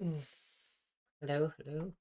Mm. Hello, hello.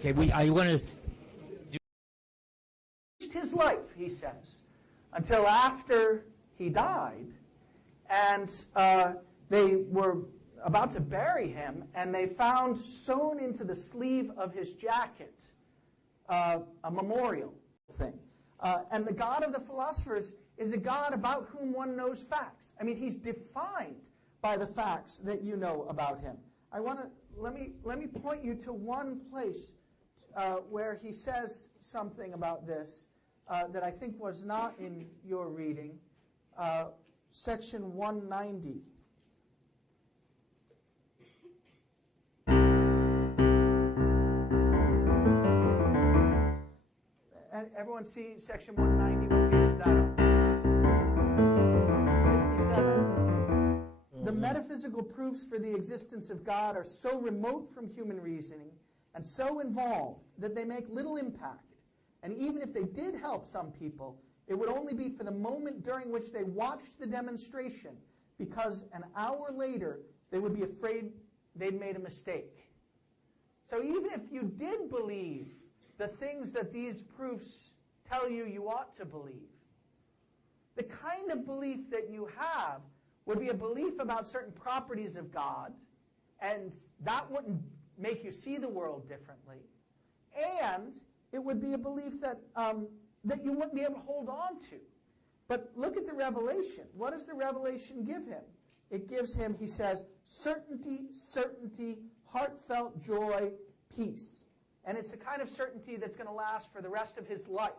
Good. Okay, I want to. His life, he says, until after he died, and they were about to bury him, and they found sewn into the sleeve of his jacket a memorial thing. And the God of the philosophers is a God about whom one knows facts. I mean, he's defined by the facts that you know about him. Let me point you to one place where he says something about this that I think was not in your reading. Section 190. And everyone see section 190? What page is that on? 57. The metaphysical proofs for the existence of God are so remote from human reasoning and so involved that they make little impact. And even if they did help some people, it would only be for the moment during which they watched the demonstration, because an hour later they would be afraid they'd made a mistake. So even if you did believe the things that these proofs tell you you ought to believe, the kind of belief that you have would be a belief about certain properties of God, and that wouldn't make you see the world differently. And it would be a belief that that you wouldn't be able to hold on to. But look at the revelation. What does the revelation give him? It gives him, he says, certainty, certainty, heartfelt joy, peace. And it's a kind of certainty that's going to last for the rest of his life.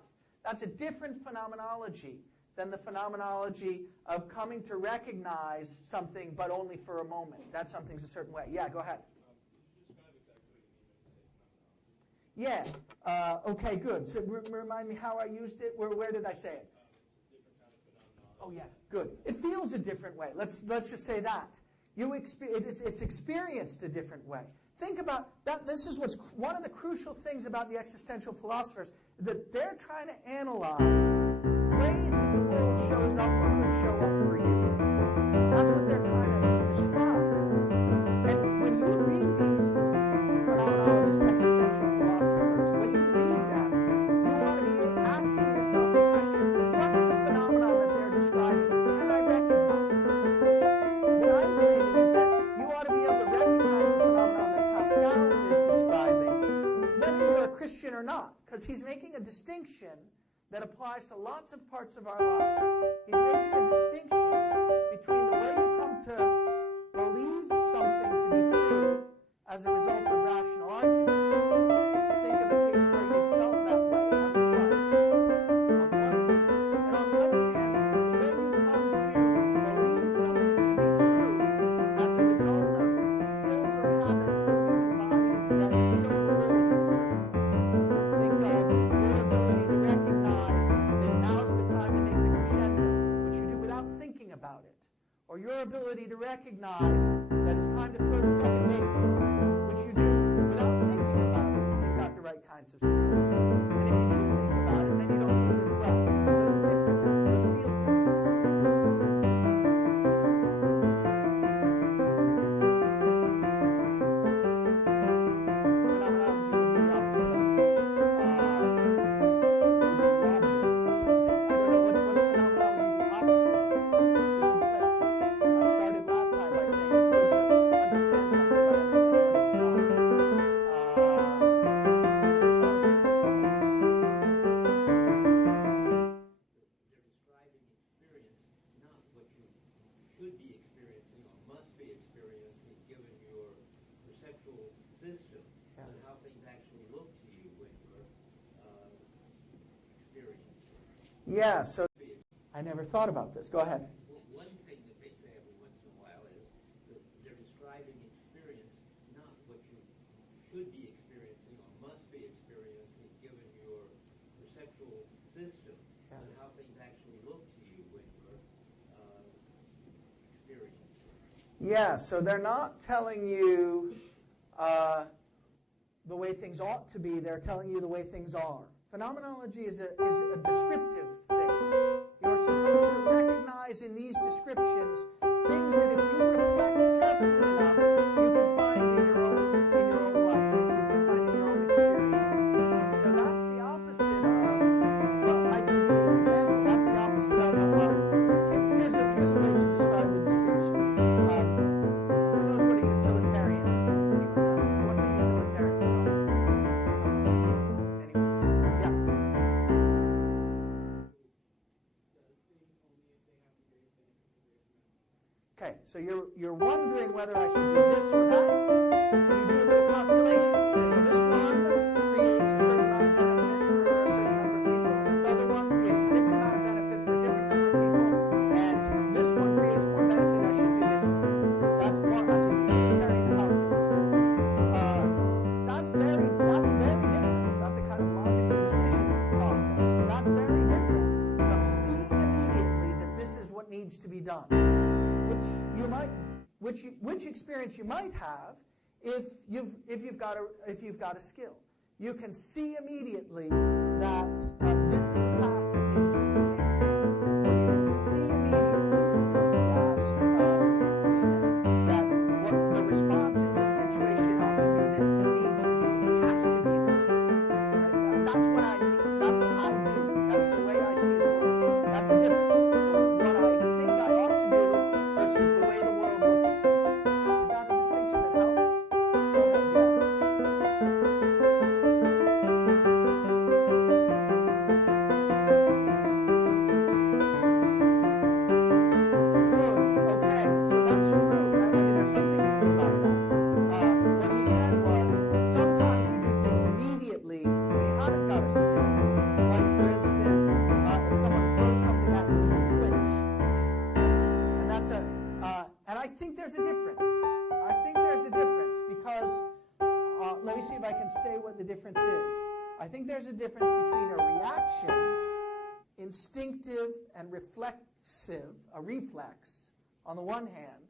That's a different phenomenology than the phenomenology of coming to recognize something, but only for a moment. That something's a certain way. Yeah, go ahead. Yeah. Okay, good. So remind me how I used it. Where did I say it? Oh, yeah. Good. It feels a different way. Let's just say that. It's experienced a different way. Think about that. This is what's one of the crucial things about the existential philosophers, that they're trying to analyze ways that the world shows up or could show up for you. That's what they're trying to describe. And when you read these phenomenologists, existential philosophers, when you read them, you ought to be asking yourself the question, what's the phenomenon that they're describing? Can I recognize it? What I'm believing is that you ought to be able to recognize the phenomenon that Pascal is describing, whether you're a Christian or not, because he's making a distinction that applies to lots of parts of our lives. He's making a distinction between the way you come to believe something to be true as a result of rational argument. Think of a case where you felt that way in one's life. recognize that it's time to throw to second base, which you do without thinking about it if you've got the right kinds of skills. And if you do think about it, then you don't do it as well. Those are different. Those feel different. Phenomenology would be the opposite of logic or something. I don't know what's phenomenology the opposite of. That's a good question. I started last time by saying it's good to understand something by understanding what it's not. They're describing experience, not what you should be experiencing or must be experiencing given your perceptual system, and how things actually look to you when you're experiencing. Yeah, so I never thought about this. Go ahead. One thing that they say every once in a while is that they're describing experience, not what you should be experiencing or must be experiencing given your perceptual system, and how things actually look to you when you're experiencing. Yeah, so they're not telling you the way things ought to be. They're telling you the way things are. Phenomenology is a descriptive thing. You're supposed to recognize in these descriptions things that if you reflect carefully enough, you can find in your own life. You can find in your own experience. So that's the opposite of, well, I can give you an example. That's the opposite of, here's a way to describe the distinction. Who knows what a utilitarian is? Anyone know? What's a utilitarian? Anyone? Yes. Okay, so you're wondering whether I should do this or that, and you do a little calculation. You say, well, this one creates a certain amount of benefit for a certain number of people, and this other one creates a different amount of benefit for a different number of people, and since this one creates more benefit, I should do this one. That's a utilitarian calculus. That's very different. That's a kind of logical decision process. That's very different from seeing immediately that this is what needs to be done. Which experience you might have if you've got a skill. You can see immediately that this is the pass that needs to be made. Or you can see immediately if you're a jazz pianist that what the response in this situation ought to be this, needs to be this, has to be this. Right? That's what I need. That's what I do. That's the way I see the world. That's a difference. What I think I ought to do versus the way the world looks to me. Is that a distinction that helps? Go ahead, yeah. Good. Okay, so that's true. I mean, there's something true about that. What he said was, sometimes you do things immediately when you haven't got a skill. Like, for instance, if someone throws something at you, you flinch. And that's and I think there's a difference. I think there's a difference because, let me see if I can say what the difference is. I think there's a difference between a reaction, instinctive and reflexive, a reflex, on the one hand,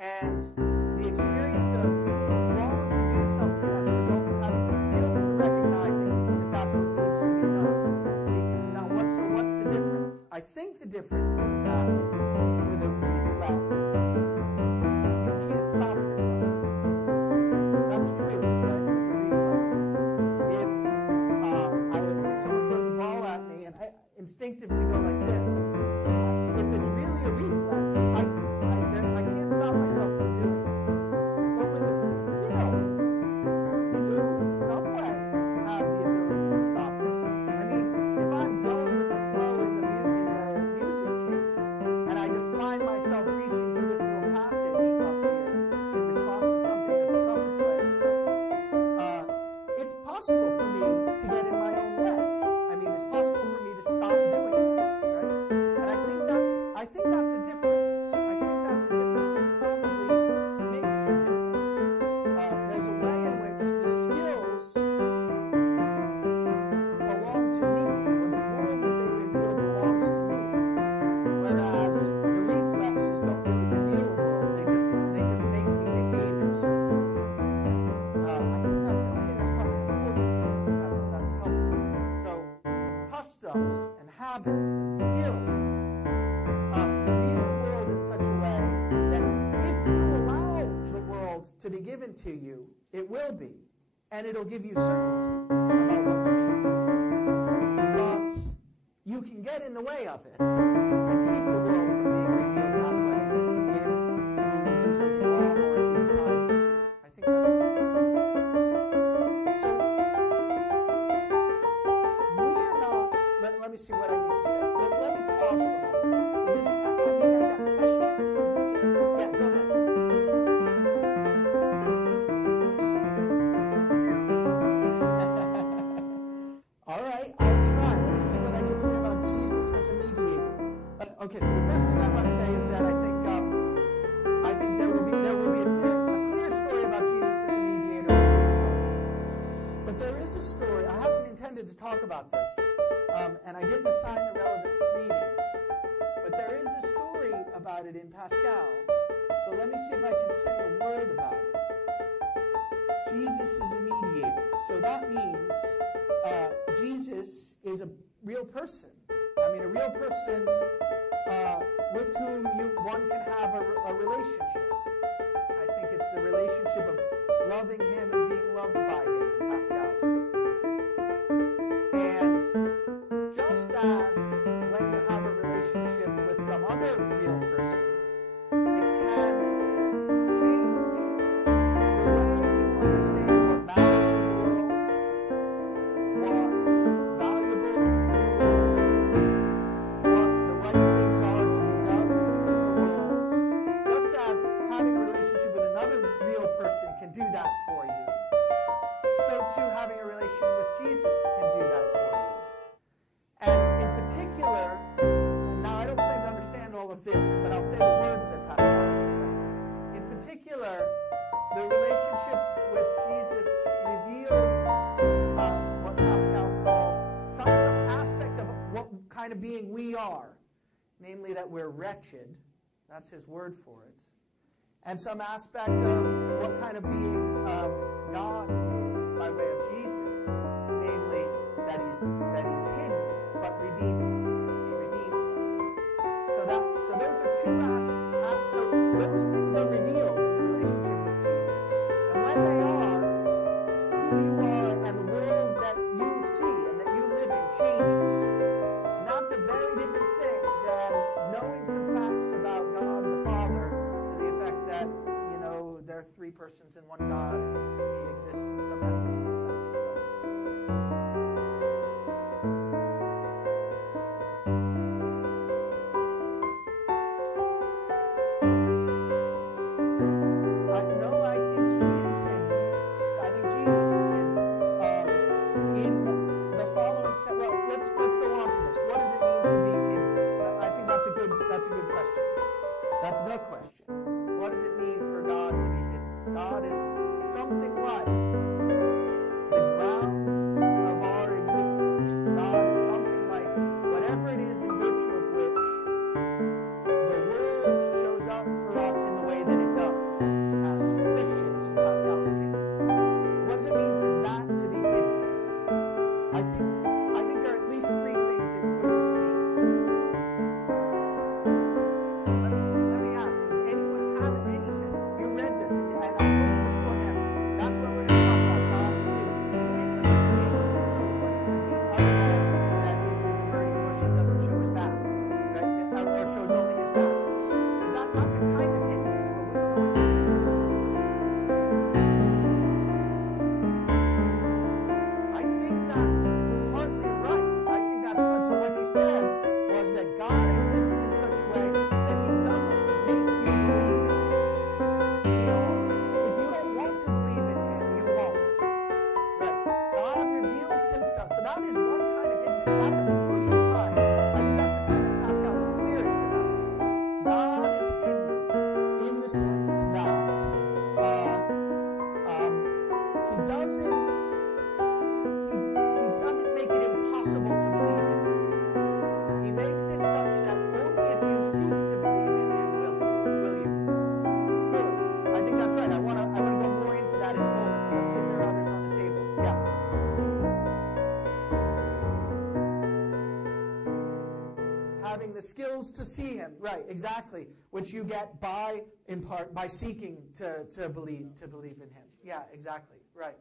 and the experience of being drawn to do something as a result of having the skill for recognizing that that's what needs to be done. Now, what's the difference? I think the difference is that with a reflex, you can't stop yourself. That's true, right? With a reflex. If someone throws a ball at me and I instinctively go like this, if it's really a reflex, I can't stop myself from doing it. But with a skill, you do in some way have the ability to stop yourself. I mean, if I'm going with the flow in the music case, and I just find myself reaching for to be given to you, it will be. And it'll give you certainty about what you should do. But you can get in the way of it and keep the world from being revealed that way if you do something wrong or if you decide to. I think that's important. So, we're not, let me see what I need to say. Let me pause for a moment. Is this, have you guys got questions? Is this yeah, go ahead. All right, I'll try. Let me see what I can say about Jesus as a mediator. Okay, so the first thing I want to say is that I think there will be a clear story about Jesus as a mediator. But there is a story. I haven't intended to talk about this, and I didn't assign the relevant readings. But there is a story about it in Pascal. So let me see if I can say a word about it. Jesus is a mediator. So that means Jesus is a real person. I mean, a real person with whom one can have a relationship. I think it's the relationship of loving him and being loved by him in Pascal's. And just as when you have a relationship with some other real person, it can change the way you understand what matters in the world, what's valuable in the world, what the right things are to be done in the world. Just as having a relationship with another real person can do that for you, so too having a relation with Jesus can do that for you. And in particular, now I don't claim to understand all of this, but I'll say the words that Pascal says. In particular, the relationship with Jesus reveals what Pascal calls some aspect of what kind of being we are, namely that we're wretched. That's his word for it. And some aspect of what kind of being God is by way of Jesus, namely that he's hidden but redeeming. He redeems us. So those are two aspects. So those things are revealed in the relationship with Jesus. And when they are, who you are and the world that you see and that you live in changes. And that's a very different thing than knowing some facts about God the Father to the effect that, there are three persons in one God and he exists in some metaphysical sense and so on. I think he is hidden. I think Jesus is hidden in the following set. Well, let's go on to this. What does it mean to be hidden? I think that's a good question. That's the question. What does it mean for God to be hidden? God is something like the ground of our existence. God is something like whatever it is in virtue of which the world shows up for us in the way that it does, as Christians in Pascal's case. What does it mean for that to be hidden? I think there are at least three things it could mean. Let me ask, does anyone have any sense? You read this, and I told you beforehand, that's what we're going to talk about. God is hidden. Does anyone have any clue what it could mean other than that he's in the burning bush and doesn't show his back, right? Or shows only his back? Because that's a kind of hiddenness, but we don't know what that means. I think that's partly right. I think that's right. So what he said was that God exists in such a way that he doesn't make you believe in him. If you don't want to believe in him, you won't. Right? God reveals himself. So that is one kind of hiddenness. That's a crucial kind. I think that's the kind that Pascal is clearest about. God is hidden in the sense that he doesn't make it impossible to believe in him. He makes it such that only if you seek to believe in him will you believe. Good. I think that's right. I want to go more into that in a moment, but let's see if there are others on the table. Yeah. skills to see him. Right, exactly. Which you get in part, by seeking to believe in him. Yeah, exactly. Right.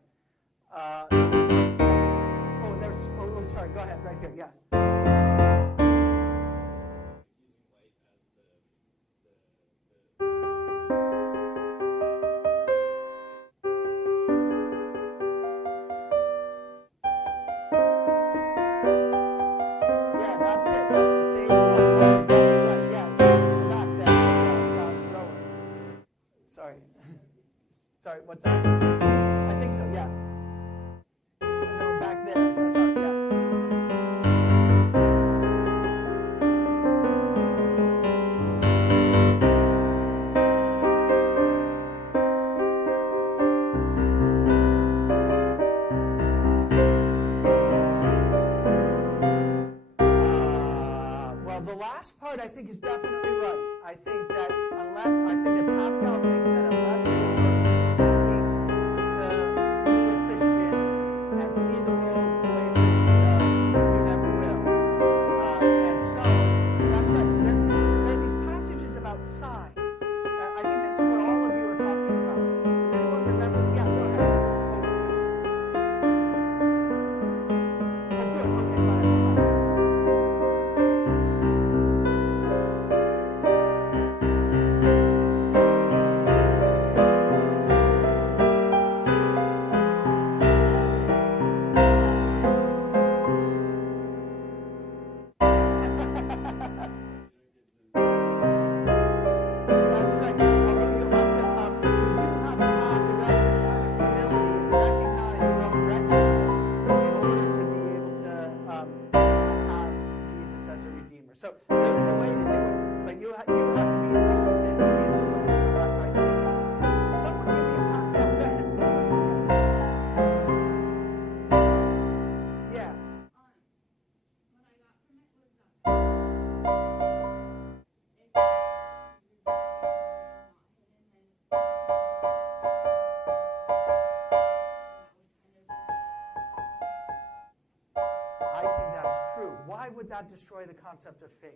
Sorry, go ahead, right here, yeah. Yeah, that's it. That's the same. That's exactly right. Yeah, in the back there. Yeah, rower. Sorry. Sorry, what's that? I think so, yeah. No, back there. Sorry, yeah. Well, the last part I think is definitely right. I think that Pascal thinks that unless you're seeking to be a Christian and see the world the way a Christian does, you never will. And so, that's right. There are these passages about signs. I think this is what all of you are talking about. Does anyone remember? Yeah, go ahead. Oh, good. Okay, go ahead. That's right. Although you do have to have the relevant kind of humility and recognize your own wretchedness in order to be able to have Jesus as a redeemer. So there is a way to do it, but you have to be involved in the way by seeking. Someone give me a pass. Yeah, go ahead. Yeah. What I got from it was that I think that's true. Why would that destroy the concept of faith?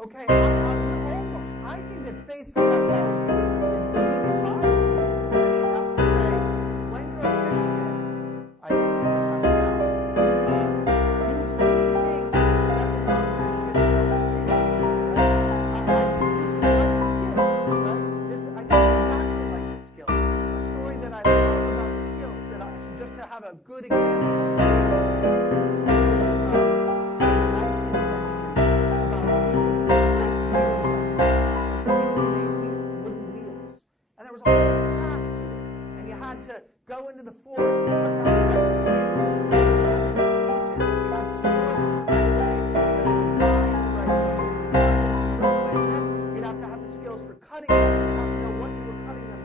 Okay, almost. I think that faith for Pascal is believing by seeing. I mean, that's to say, when you're a Christian, I think for Pascal, you see things that the non-Christians don't see. Right? I think this is like the skills, right? I think it's exactly like the skills. A story that I love about the skills, just to have a good example of is a story in the 19th century about people who to go into the forest and cut down the right trees at the right time of the season. You had to store them the right way so they would dry in the right way and dry them the right way. And then you'd have to have the skills for cutting them. You'd have to know what you were cutting them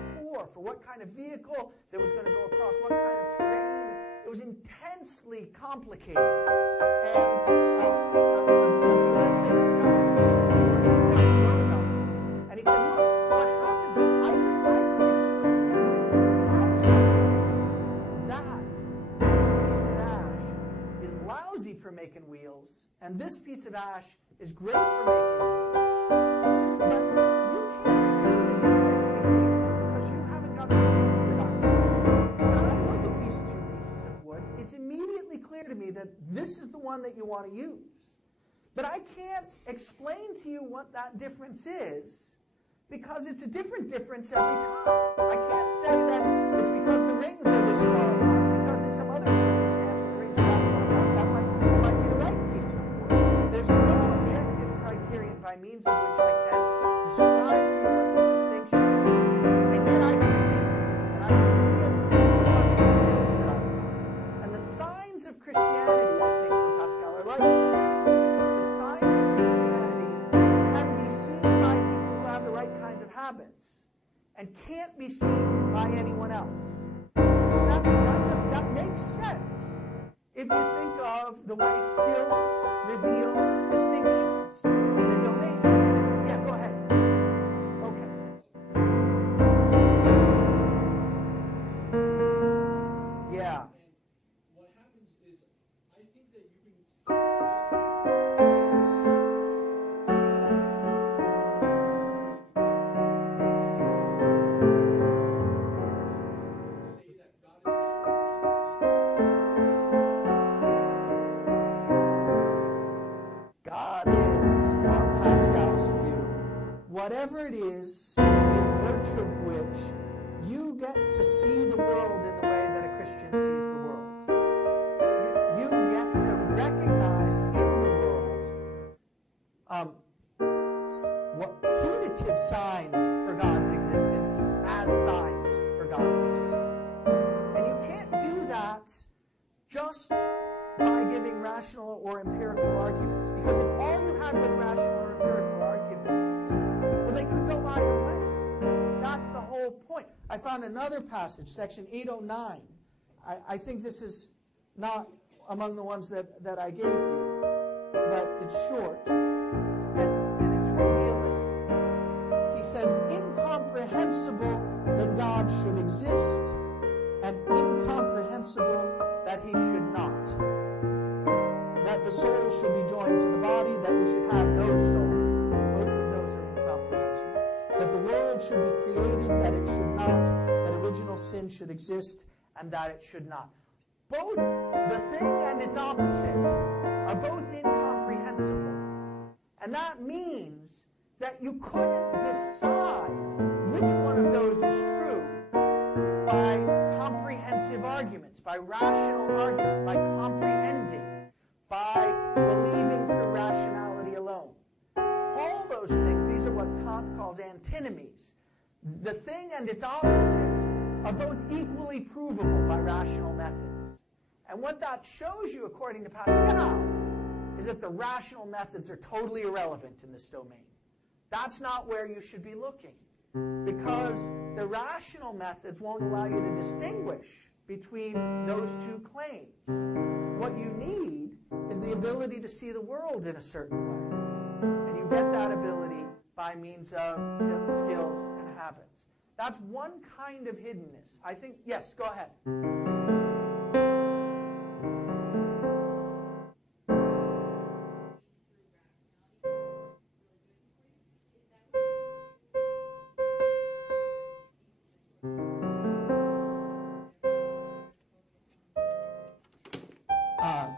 for what kind of vehicle that was going to go across what kind of terrain. It was intensely complicated. And a terrific historian wrote about this. And he said, look, what happens is I could explain this piece of ash is lousy for making wheels, and this piece of ash is great for making wheels. But you can't see the difference between them because you haven't got the skills that I have. When I look at these two pieces of wood, it's immediately clear to me that this is the one that you want to use. But I can't explain to you what that difference is because it's a different difference every time. I can't say that it's because the rings are this far apart, because in some other circumstance where the rings are that far apart, that might be the right piece of wood. There's no objective criterion by means of which I can describe to you what this distinction is. And yet I can see it. And I can see it because of the skills that I've got. And the signs of Christianity, I think, for Pascal, are like that. The signs of Christianity can be seen by people who have the right kinds of habits and can't be seen by anyone else. That makes sense if you think of the way skills reveal distinctions. whole point. I found another passage, section 809. I think this is not among the ones that I gave you, but it's short, and it's revealing. He says, incomprehensible that God should exist, and incomprehensible that he should not. That the soul should be joined to the body, that we should have no soul. Both of those are incomprehensible. That the world should be created, that it should not. That original sin should exist, and that it should not. Both the thing and its opposite are both incomprehensible. And that means that you couldn't decide which one of those is true by comprehensive arguments, by rational arguments, by comprehending, by believing through rationality alone. All those things, these are what Kant calls antinomies. The thing and its opposite are both equally provable by rational methods. And what that shows you, according to Pascal, is that the rational methods are totally irrelevant in this domain. That's not where you should be looking, because the rational methods won't allow you to distinguish between those two claims. What you need is the ability to see the world in a certain way. And you get that ability by means of skills and habits. That's one kind of hiddenness. I think, yes, go ahead.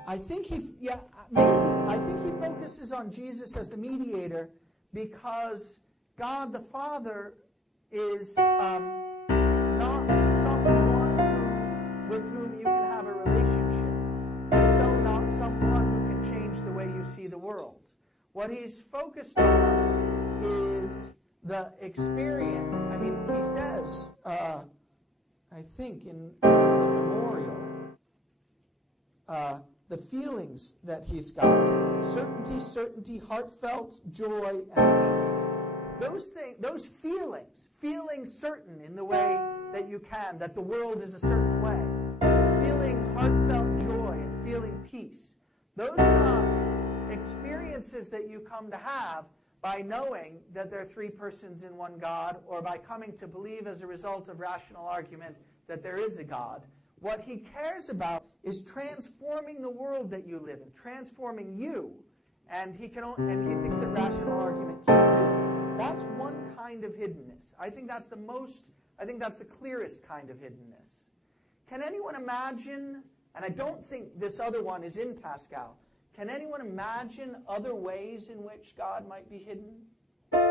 I think he focuses on Jesus as the mediator because God the Father is not someone with whom you can have a relationship, and so not someone who can change the way you see the world. What he's focused on is the experience. I mean, he says, I think in the memorial, the feelings that he's got: certainty, heartfelt joy, and peace. Those feeling certain in the way that you can, that the world is a certain way, feeling heartfelt joy and feeling peace. Those are not experiences that you come to have by knowing that there are three persons in one God, or by coming to believe as a result of rational argument that there is a God. What he cares about is transforming the world that you live in, transforming you, and he thinks that rational argument can't do it. That's one kind of hiddenness. I think that's the clearest kind of hiddenness. Can anyone imagine, and I don't think this other one is in Pascal, can anyone imagine other ways in which God might be hidden? Think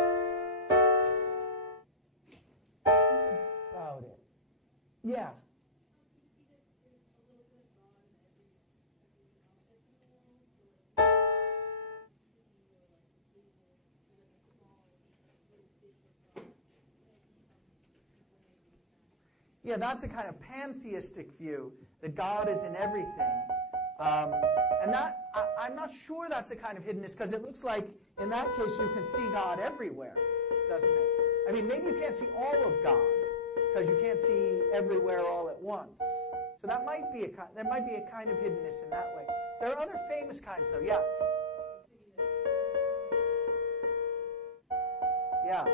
about it. Yeah. Yeah, that's a kind of pantheistic view, that God is in everything. And that, I'm not sure that's a kind of hiddenness, because it looks like, in that case, you can see God everywhere, doesn't it? I mean, maybe you can't see all of God, because you can't see everywhere all at once. So that might be a kind of hiddenness in that way. There are other famous kinds, though. Yeah. Yeah.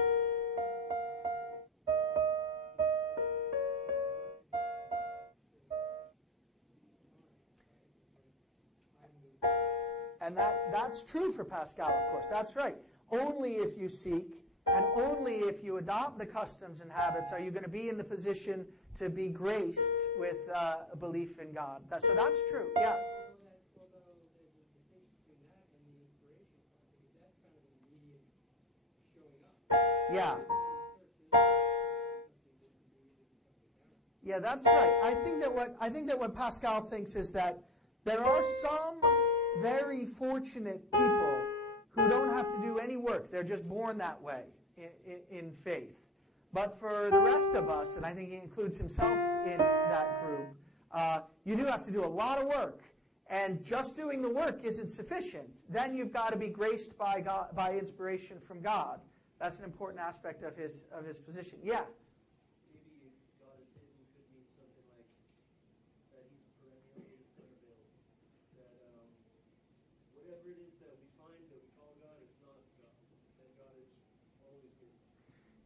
And that's true for Pascal, of course. That's right. Only if you seek, and only if you adopt the customs and habits, are you going to be in the position to be graced with a belief in God. So that's true. Yeah. Yeah. Yeah, that's right. I think that what Pascal thinks is that there are some very fortunate people who don't have to do any work. They're just born that way in faith. But for the rest of us, and I think he includes himself in that group, you do have to do a lot of work. And just doing the work isn't sufficient. Then you've got to be graced by God, by inspiration from God. That's an important aspect of his position. Yeah.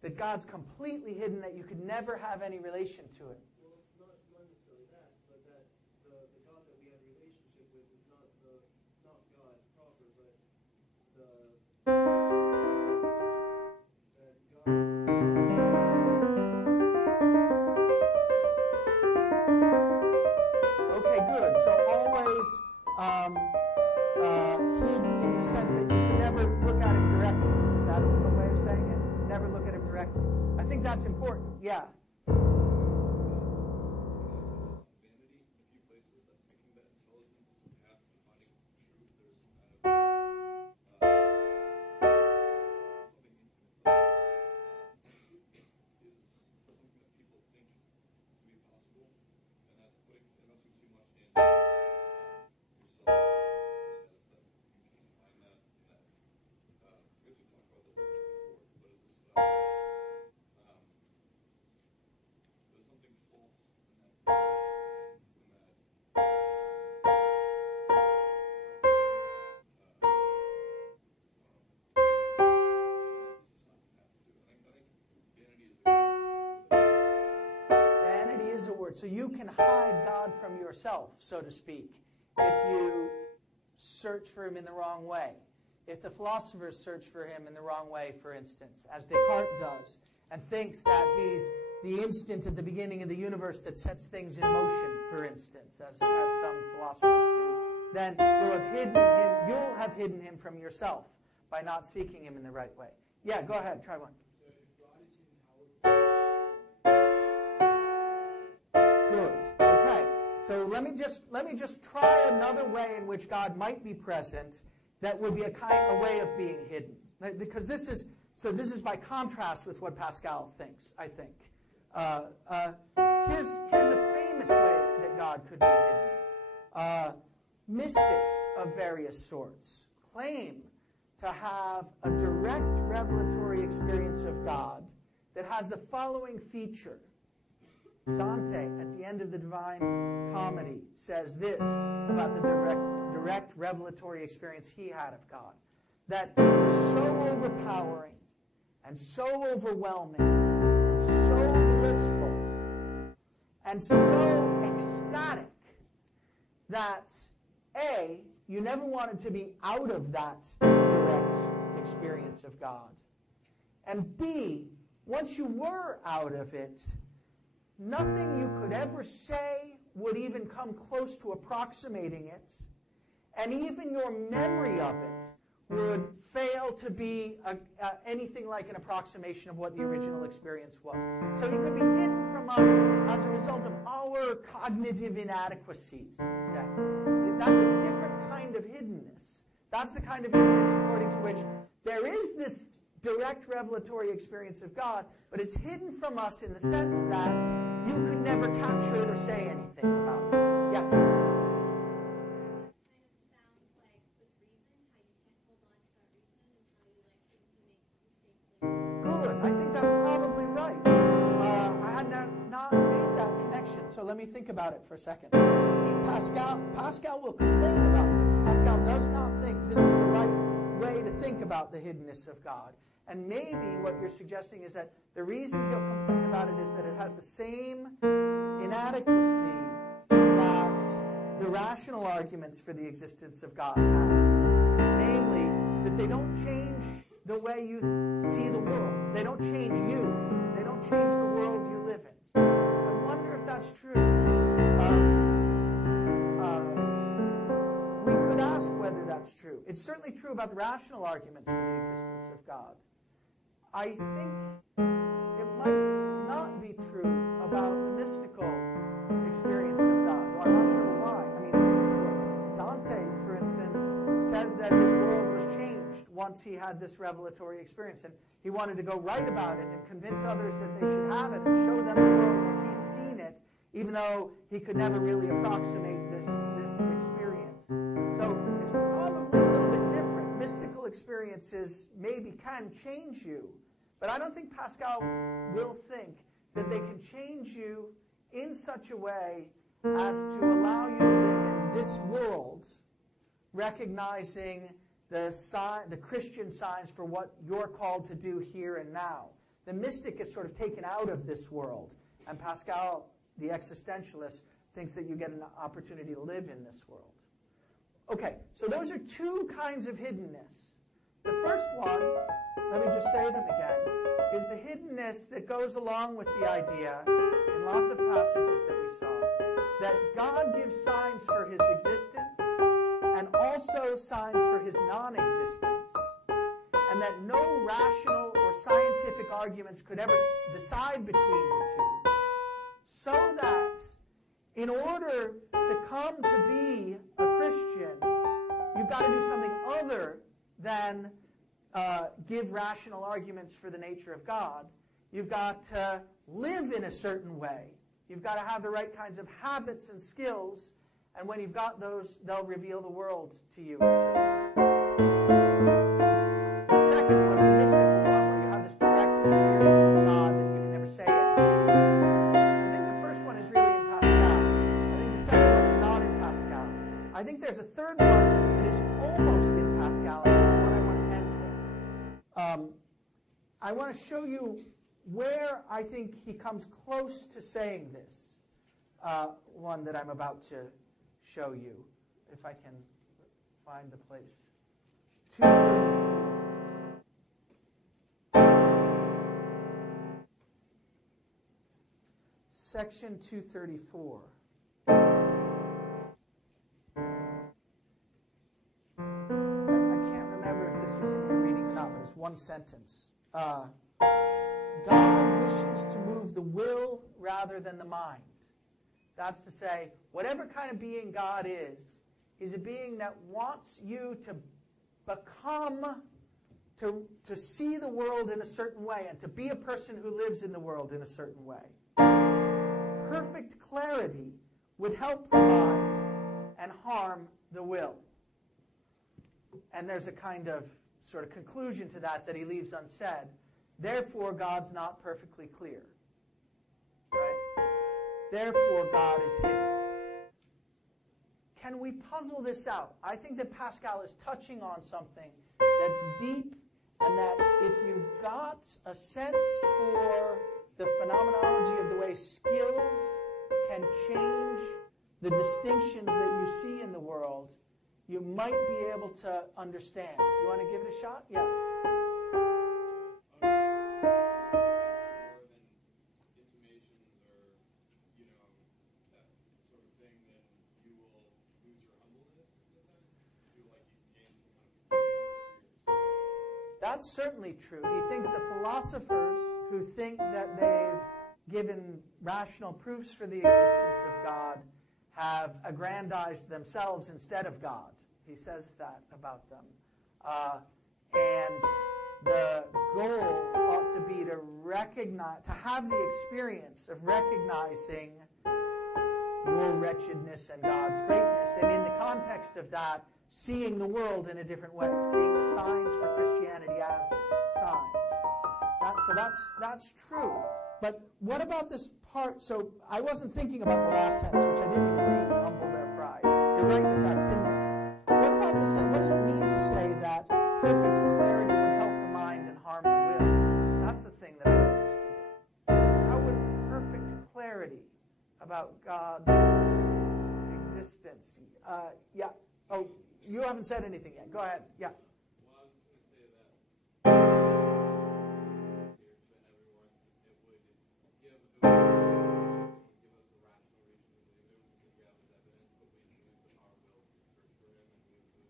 that God's completely hidden, that you could never have any relation to it. Well, not necessarily that, but that the God that we had a relationship with is not God proper, but that God. Okay, good. So always hidden in the sense that you can never look at him directly. Is that a way of saying it? Never look at him directly. I think that's important. Yeah. So you can hide God from yourself, so to speak, if you search for him in the wrong way. If the philosophers search for him in the wrong way, for instance, as Descartes does, and thinks that he's the instant at the beginning of the universe that sets things in motion, for instance, as some philosophers do, then you'll have hidden him from yourself by not seeking him in the right way. Yeah, go ahead, try one. Good. Okay. So let me just try another way in which God might be present that would be a way of being hidden. Because this is by contrast with what Pascal thinks, I think. Here's a famous way that God could be hidden. Mystics of various sorts claim to have a direct revelatory experience of God that has the following feature. Dante, at the end of the Divine Comedy, says this about the direct revelatory experience he had of God. That it was so overpowering and so overwhelming and so blissful and so ecstatic that, A, you never wanted to be out of that direct experience of God. And B, once you were out of it, nothing you could ever say would even come close to approximating it, and even your memory of it would fail to be anything like an approximation of what the original experience was. So he could be hidden from us as a result of our cognitive inadequacies. That's a different kind of hiddenness. That's the kind of hiddenness according to which there is this direct revelatory experience of God, but it's hidden from us in the sense that you could never capture it or say anything about it. Yes? That kind of sounds like with reason, how you can't hold on to that reason and how you like to make mistakes later. Good. I think that's probably right. I had not made that connection, so let me think about it for a second. Pascal will complain about this. Pascal does not think this is the right way to think about the hiddenness of God. And maybe what you're suggesting is that the reason he'll complain about it is that it has the same inadequacy that the rational arguments for the existence of God have. Namely, that they don't change the way you see the world. They don't change you. They don't change the world you live in. I wonder if that's true. We could ask whether that's true. It's certainly true about the rational arguments for the existence of God. I think it might not be true about the mystical experience of God, though I'm not sure why. I mean, Dante, for instance, says that his world was changed once he had this revelatory experience, and he wanted to go write about it and convince others that they should have it and show them the world as he'd seen it, even though he could never really approximate this experience. So it's probably a little bit different. Mystical experiences maybe can change you, but I don't think Pascal will think that they can change you in such a way as to allow you to live in this world, recognizing the Christian signs for what you're called to do here and now. The mystic is sort of taken out of this world. And Pascal, the existentialist, thinks that you get an opportunity to live in this world. Okay, so those are two kinds of hiddenness. The first one, let me just say them again, is the hiddenness that goes along with the idea, in lots of passages that we saw, that God gives signs for his existence and also signs for his non-existence, and that no rational or scientific arguments could ever decide between the two, so that in order to come to be a Christian, you've got to do something other than give rational arguments for the nature of God. You've got to live in a certain way. You've got to have the right kinds of habits and skills, and when you've got those, they'll reveal the world to you in a certain way. The second one, the mystical one, where you have this direct experience of God and you can never say anything. I think the first one is really in Pascal. I think the second one is not in Pascal. I think there's a third one that is almost in Pascal, and it's the one I want to end with. I want to show you where I think he comes close to saying this, one that I'm about to show you, if I can find the place. 234. Section 234. I can't remember if this was in your reading or not, but it's one sentence. God wishes to move the will rather than the mind. That's to say, whatever kind of being God is, he's a being that wants you to become, to see the world in a certain way and to be a person who lives in the world in a certain way. Perfect clarity would help the mind and harm the will. And there's a kind of sort of conclusion to that he leaves unsaid. Therefore, God's not perfectly clear. Right? Therefore, God is hidden. Can we puzzle this out? I think that Pascal is touching on something that's deep, and that if you've got a sense for the phenomenology of the way skills can change the distinctions that you see in the world, you might be able to understand. Do you want to give it a shot? Yeah. That's certainly true. He thinks the philosophers who think that they've given rational proofs for the existence of God have aggrandized themselves instead of God. He says that about them. And the goal ought to be to recognize, to have the experience of recognizing your wretchedness and God's greatness, and in the context of that, seeing the world in a different way, seeing the signs for Christianity as signs. So that's true. But what about this part? So I wasn't thinking about the last sentence, which I didn't even read, humble their pride. You're right that that's in there. What about this? What does it mean to say that perfect clarity would help the mind and harm the will? That's the thing that I'm interested in. How would perfect clarity about God's existence? Yeah. Oh, you haven't said anything yet. Go ahead. Yeah. Well, I was just going to say that to everyone, it would give us a rational reason to believe it because we have this evidence, but we lose our will to search for him, and we lose.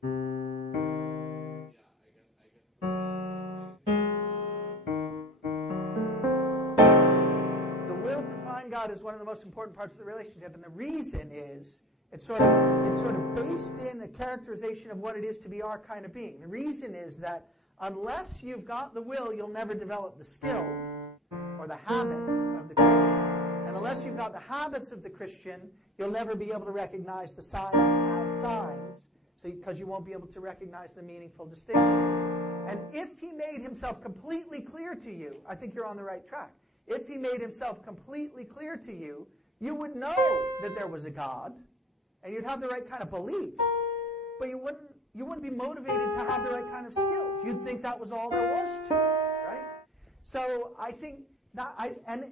The will to find God is one of the most important parts of the relationship, and the reason is it's sort of based in a characterization of what it is to be our kind of being. The reason is that unless you've got the will, you'll never develop the skills or the habits of the Christian. And unless you've got the habits of the Christian, you'll never be able to recognize the signs as signs, because you won't be able to recognize the meaningful distinctions. And if he made himself completely clear to you, I think you're on the right track. If he made himself completely clear to you, you would know that there was a God, and you'd have the right kind of beliefs, but you wouldn't be motivated to have the right kind of skills. You'd think that was all there was to it, right? So I think that and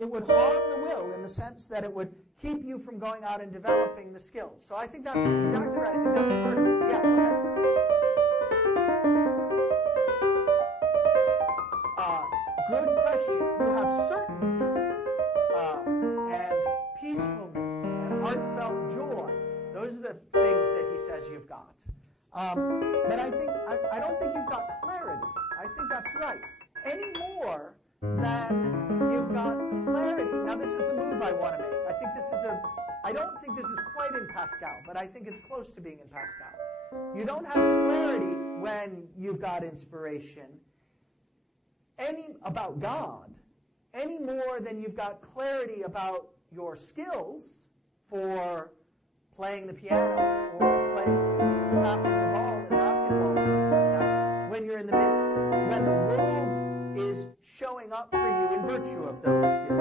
it would harm the will in the sense that it would keep you from going out and developing the skills. So I think that's exactly right. I think that's part of it. Yeah, go ahead. Good question. You have certainty and peacefulness and heartfelt joy. Those are the things that he says you've got. But I don't think you've got clarity. I think that's right. Any more than you've got clarity. Now this is the move I want to make. I don't think this is quite in Pascal, but I think it's close to being in Pascal. You don't have clarity when you've got inspiration about God any more than you've got clarity about your skills for playing the piano or passing the ball in basketball or something like that when you're in the midst, when the world is showing up for you in virtue of those skills.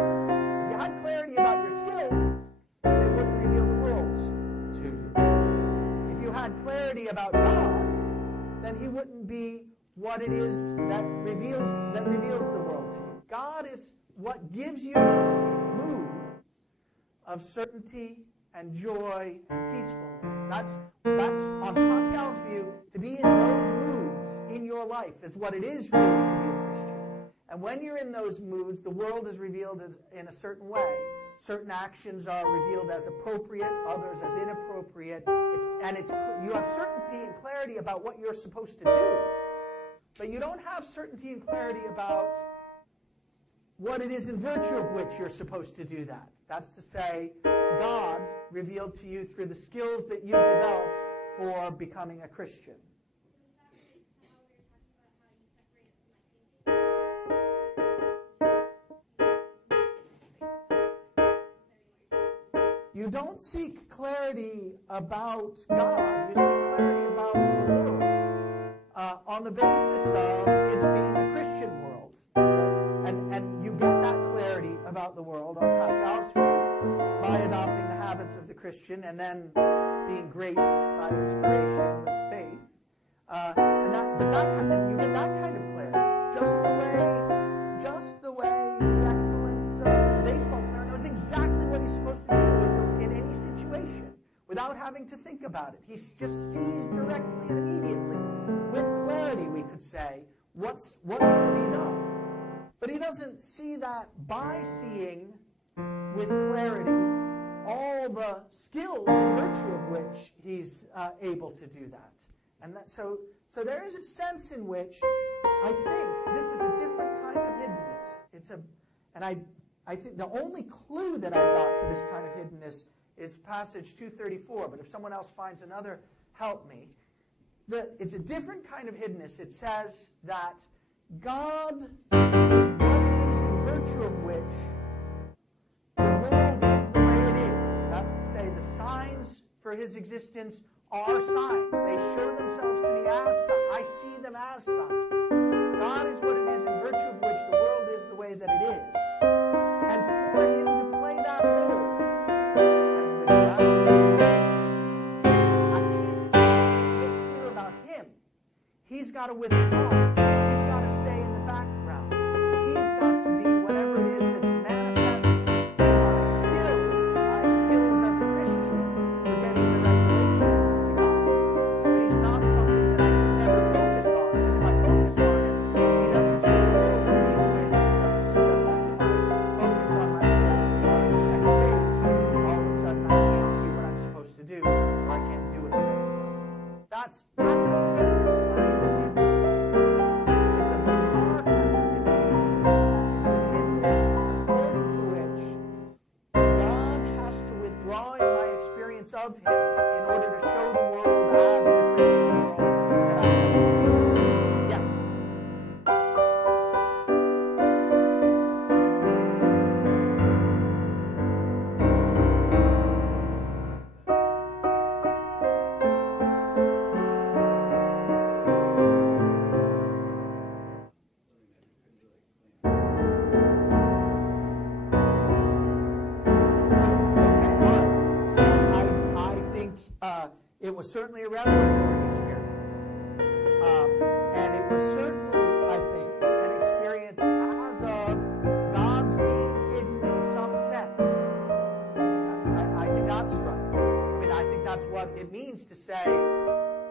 If you had clarity about your skills, they wouldn't reveal the world to you. If you had clarity about God, then he wouldn't be what it is that reveals the world to you. God is what gives you this mood of certainty and joy and peacefulness. That's on Pascal's view, to be in those moods in your life is what it is really to be a Christian. And when you're in those moods, the world is revealed in a certain way. Certain actions are revealed as appropriate, others as inappropriate. You have certainty and clarity about what you're supposed to do. But you don't have certainty and clarity about what it is in virtue of which you're supposed to do that. That's to say, God revealed to you through the skills that you've developed for becoming a Christian. You don't seek clarity about God. You seek clarity about the world on the basis of its being a Christian world. And you get that clarity about the world on Pascal's view by adopting the habits of the Christian and then being graced by inspiration with faith. And you get that kind of clarity. Just the way the excellent baseball player knows exactly what he's supposed to do in any situation without having to think about it. He just sees directly and immediately, with clarity, we could say, what's to be done. But he doesn't see that by seeing with clarity all the skills in virtue of which he's able to do that. And so there is a sense in which I think this is a different kind of hiddenness. I think the only clue that I've got to this kind of hiddenness is passage 234. But if someone else finds another, help me. It's a different kind of hiddenness. It says that God is what it is in virtue of which the world is the way it is. That's to say, the signs for his existence are signs. They show themselves to me as signs. I see them as signs. God is what it is in virtue of which the world is the way that it is. And for him to play that role as the ground, I can't get clear about him. He's got to withdraw. He's got to stay in the background. He's got to be whatever it is that's manifest in my skills as a Christian for getting the revelation to God. But he's not something that I can never focus on, because if I focus on him, he doesn't show the world to me the way that he does. Just as if I focus on my skills to playing second base, all of a sudden I can't see what I'm supposed to do, or I can't do it very well. That's a different kind of hiddenness. It's a bizarre kind of hiddenness. It's the hiddenness according to which God has to withdraw in my experience of him in order to show the world as the Christian world that I know it to be. Yes? It was certainly a revelatory experience. And it was certainly, I think, an experience sense. I think that's right. I mean, I think that's what it means to say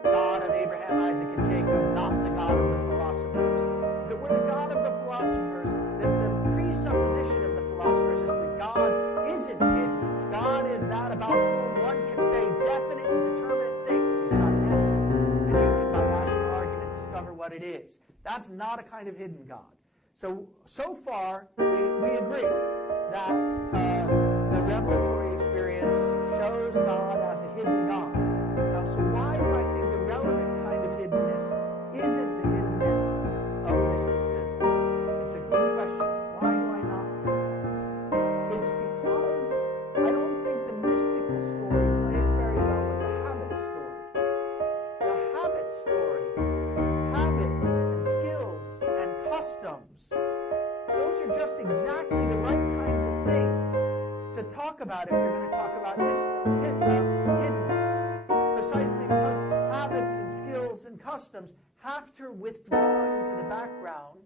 God of Abraham, Isaac, and Jacob, not the God of the philosophers. If it were the God of the philosophers, the presupposition of the philosophers is that God isn't hidden. God is that about whom one can say definite and determinate things. He's got an essence, and you can, by rational argument, discover what it is. That's not a kind of hidden God. So far, we agree that the revelatory experience shows God as a hidden God. Now, so why do I think the relevant kind of hiddenness isn't the hiddenness of mysticism? It's a good question. Why do I not think that? It's because I don't think the mystical story plays very well with the habit story. The habit story, habits and skills and customs, those are just exactly the right kinds of things to talk about if you're going to talk about hiddenness. Precisely because habits and skills and customs have to withdraw into the background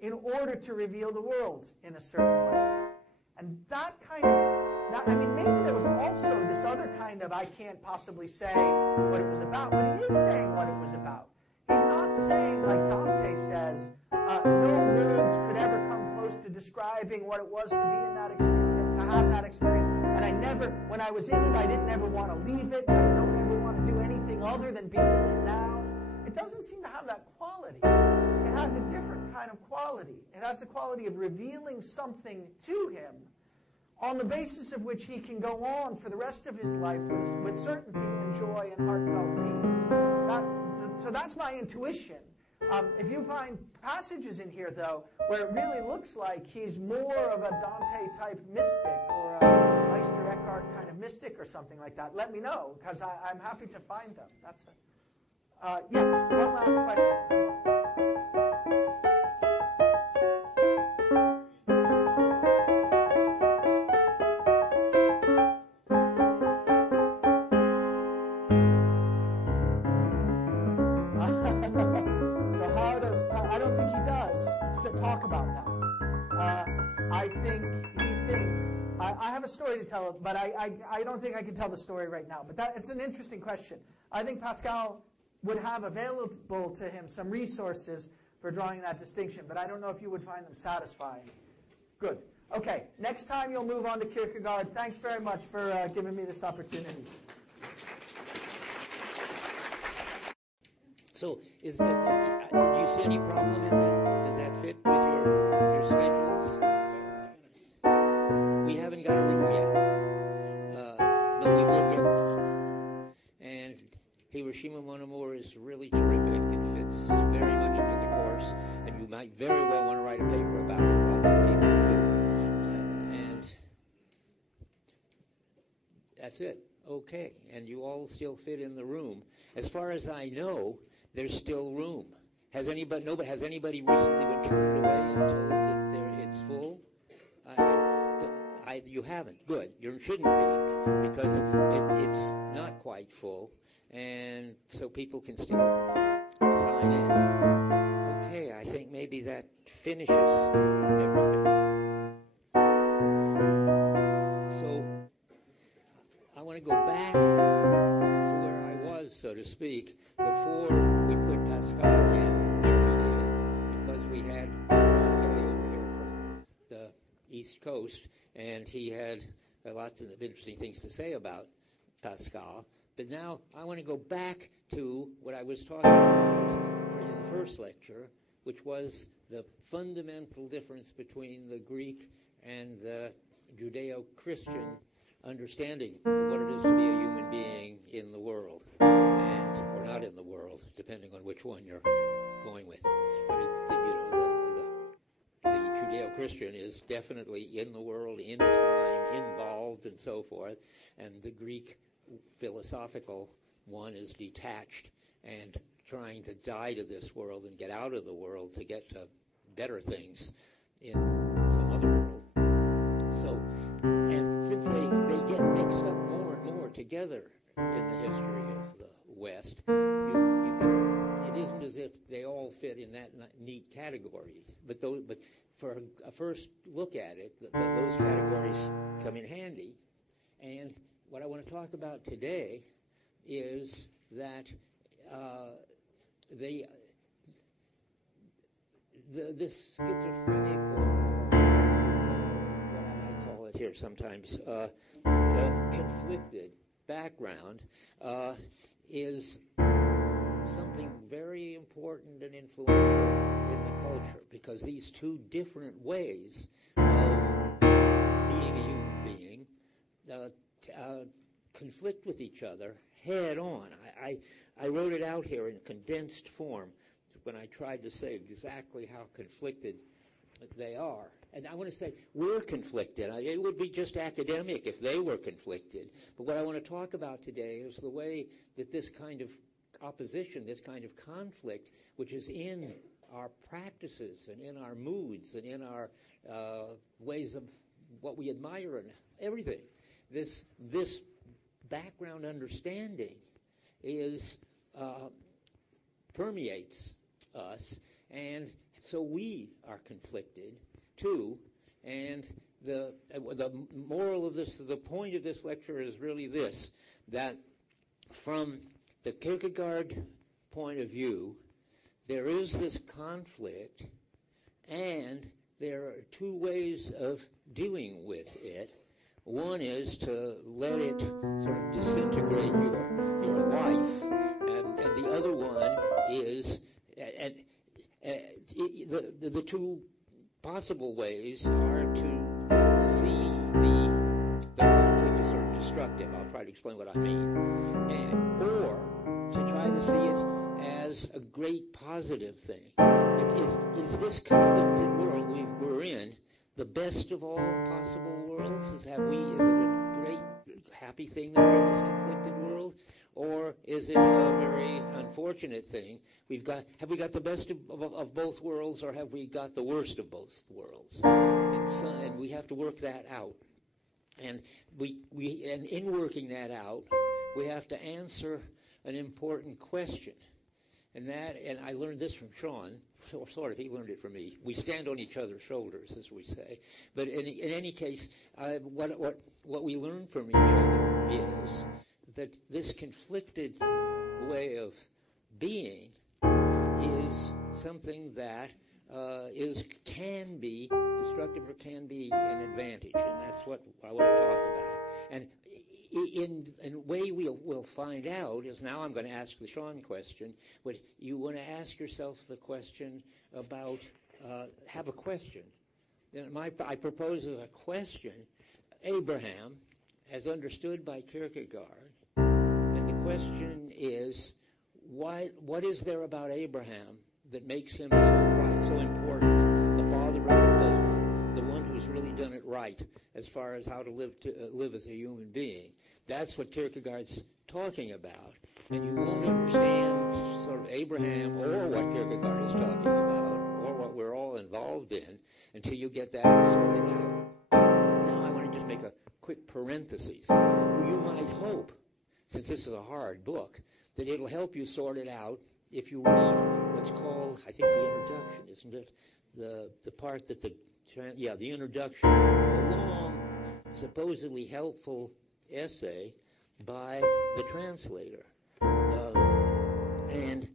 in order to reveal the world in a certain way. And that kind of, I mean, maybe there was also this other kind of, I can't possibly say what it was about, but he is saying what it was about. He's not saying, like Dante says, no words could ever come close to describing what it was to be in that experience, to have that experience. And I never, when I was in it, I didn't ever want to leave it. I don't ever want to do anything other than be in it now. It doesn't seem to have that quality. It has a different kind of quality. It has the quality of revealing something to him on the basis of which he can go on for the rest of his life with certainty and joy and heartfelt peace. So that's my intuition. If you find passages in here, though, where it really looks like he's more of a Dante-type mystic or a Meister Eckhart kind of mystic or something like that, let me know, because I'm happy to find them. That's it. Yes, one last question. I don't think he does talk about that. I think he thinks, I have a story to tell, but I don't think I can tell the story right now. But it's an interesting question. I think Pascal would have available to him some resources for drawing that distinction, but I don't know if you would find them satisfying. Good. Okay, next time you'll move on to Kierkegaard. Thanks very much for giving me this opportunity. So, did you see any problem in that? Does that fit with your schedules? We haven't got a room yet, but we will get. And Hiroshima Mon Amour is really terrific. It fits very much into the course, and you might very well want to write a paper about it. Lots of people do. And that's it. Okay. And you all still fit in the room. As far as I know, there's still room. Has anybody recently been turned away and told that it's full? You haven't. Good. You shouldn't be, because it's not quite full, and so people can still sign in. Okay, I think maybe that finishes everything. So I want to go back to where I was, so to speak, before we put Pascal in where we did, because we had Kelly over here from the East Coast, and he had lots of interesting things to say about Pascal. But now I want to go back to what I was talking about in the first lecture, which was the fundamental difference between the Greek and the Judeo-Christian understanding of what it is to be a human being in the world, or not in the world, depending on which one you're going with. I mean, the Judeo-Christian is definitely in the world, in time, involved, and so forth, and the Greek philosophical one is detached and trying to die to this world and get out of the world to get to better things in some other world. So, and since they get mixed up more and more together in the history of the West, it isn't as if they all fit in that neat categories. But for a first look at it, those categories what I want to talk about today is that this schizophrenic, or what I might call it here sometimes, conflicted background is something very important and influential in the culture, because these two different ways of being a human being conflict with each other head on. I wrote it out here in condensed form when I tried to say exactly how conflicted they are. And I want to say we're conflicted. It would be just academic if they were conflicted. But what I want to talk about today is the way that this kind of opposition, this kind of conflict, which is in our practices and in our moods and in our ways of what we admire and everything, this background understanding permeates us, and so we are conflicted too. And the moral of this, the point of this lecture is really this: that from the Kierkegaard point of view, there is this conflict, and there are two ways of dealing with it. One is to let it sort of disintegrate your life, and the other one is, the two possible ways are to see the conflict as sort of destructive. I'll try to explain what I mean, or to try to see it as a great positive thing. Is this conflicted world we're in the best of all possible worlds? Is it a great, happy thing that we're in this conflicted world? Or is it a very unfortunate thing? Have we got the best of both worlds, or have we got the worst of both worlds? And we have to work that out. And and in working that out, we have to answer an important question. And I learned this from Sean, sort of, he learned it from me. We stand on each other's shoulders, as we say. But in any case, what we learn from each other is that this conflicted way of being is something that can be destructive or can be an advantage, and that's what I want to talk about. And in a way we'll find out is, now I'm going to ask the Sean question, but you want to ask yourself the question about, have a question. I propose a question, Abraham, as understood by Kierkegaard, and the question is, what is there about Abraham that makes him so important, the father of the faith, the one who's really done it right as far as how to live as a human being? That's what Kierkegaard's talking about. And you won't understand sort of Abraham or what Kierkegaard is talking about or what we're all involved in until you get that sorted out. Now I want to just make a quick parenthesis. You might hope, since this is a hard book, that it'll help you sort it out if you read what's called, I think, the introduction, isn't it? The part that the introduction, the long, supposedly helpful essay by the translator. And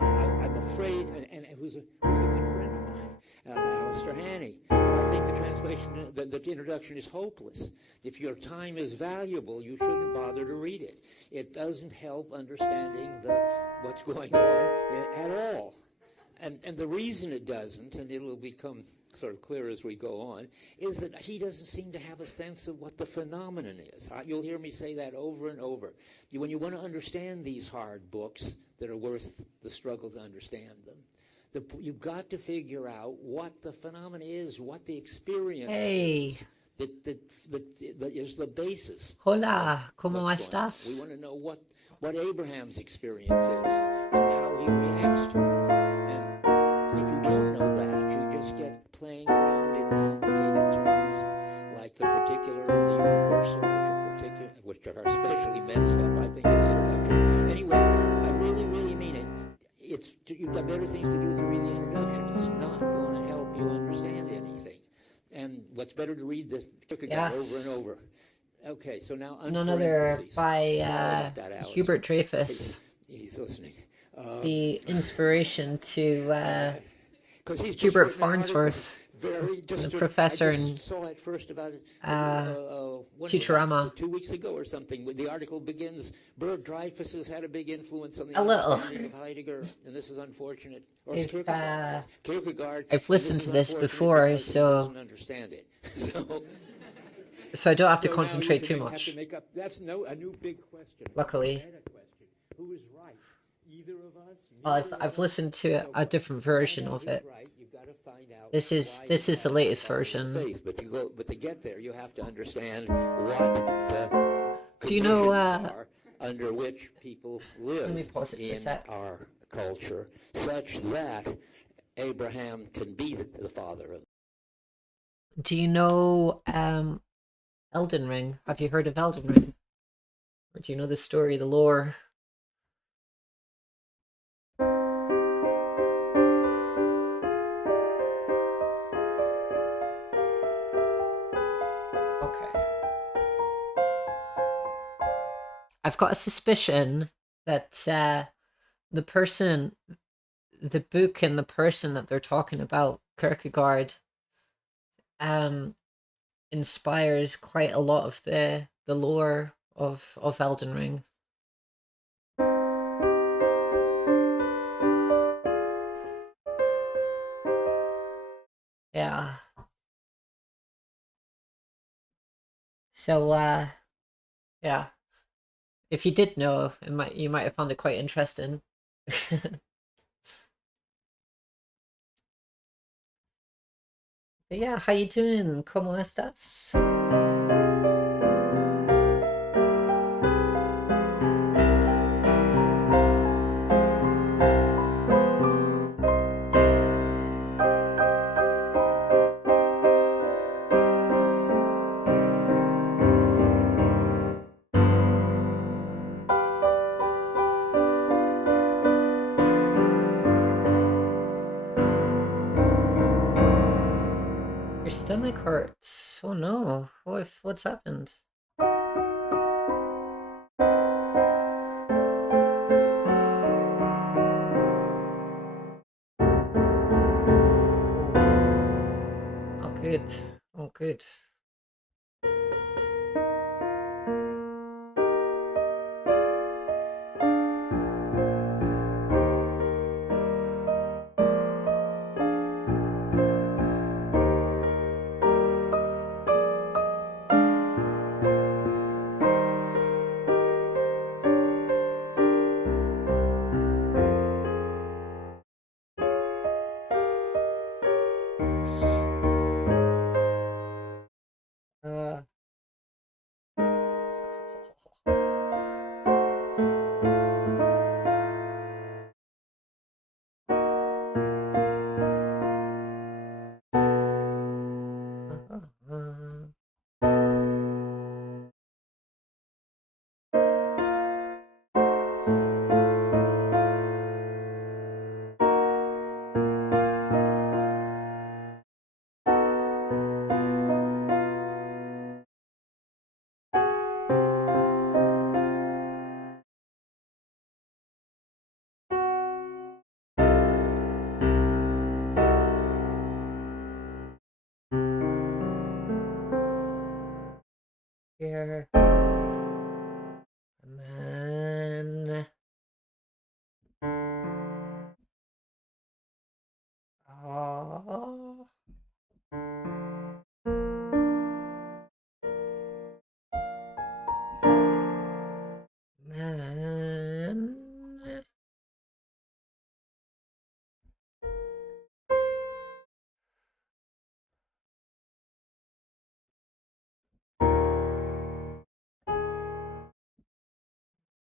I'm afraid, and who's a good friend of mine, Alistair Hannay, I think the translation, the introduction is hopeless. If your time is valuable, you shouldn't bother to read it. It doesn't help understanding what's going on at all. And the reason it doesn't, and it'll become sort of clear as we go on, is that he doesn't seem to have a sense of what the phenomenon is. You'll hear me say that over and over. When you want to understand these hard books that are worth the struggle to understand them, you've got to figure out what the phenomenon is, what the experience is. That is the basis. Hola, ¿cómo We estás? want to know what Abraham's experience is and how he reacts to it. And if you don't know that, you just get playing around in complicated terms like the particular and the universal, which are especially messed up, I think, in the introduction. Anyway, I really, really mean it. You've got better things to do than read the introduction. It's not going to help you understand anything. And what's better to read the Kierkegaard over and over. Okay, so now None other unparentheses. by Sorry about that, Alice. Hubert Dreyfus, He's listening. the inspiration to Because he's just Hubert written an article, Farnsworth, very the just. professor I in just saw it first about when was that? Futurama. 2 weeks ago or something. The article begins. Bert Dreyfus has had a big influence on the A little. understanding of Heidegger, and this is unfortunate. Or it's Kierkegaard. Kierkegaard. I've listened to this before, so doesn't understand it. so I don't have to So concentrate now too you have much. to make up. That's a new big question. Luckily. Meta question. Who is right? Either of us? Well, neither of I've us? listened to a different version of it. Right, you've got to find out This is why you the have latest that version. faith, but to get there, you have to understand what the Do you know, conditions are under which people live let me pause it for a in sec. our culture, such that Abraham can be the father of. Do you know Elden Ring? Have you heard of Elden Ring? Or do you know the story, the lore? Okay. I've got a suspicion that the person, the book and the person that they're talking about, Kierkegaard, inspires quite a lot of the lore of Elden Ring. Yeah. So yeah. If you did know, you might have found it quite interesting. But yeah, how you doing? ¿Cómo estás? Your stomach hurts. Oh no. What's happened? Oh good. Oh good. Uh here. And then oh man.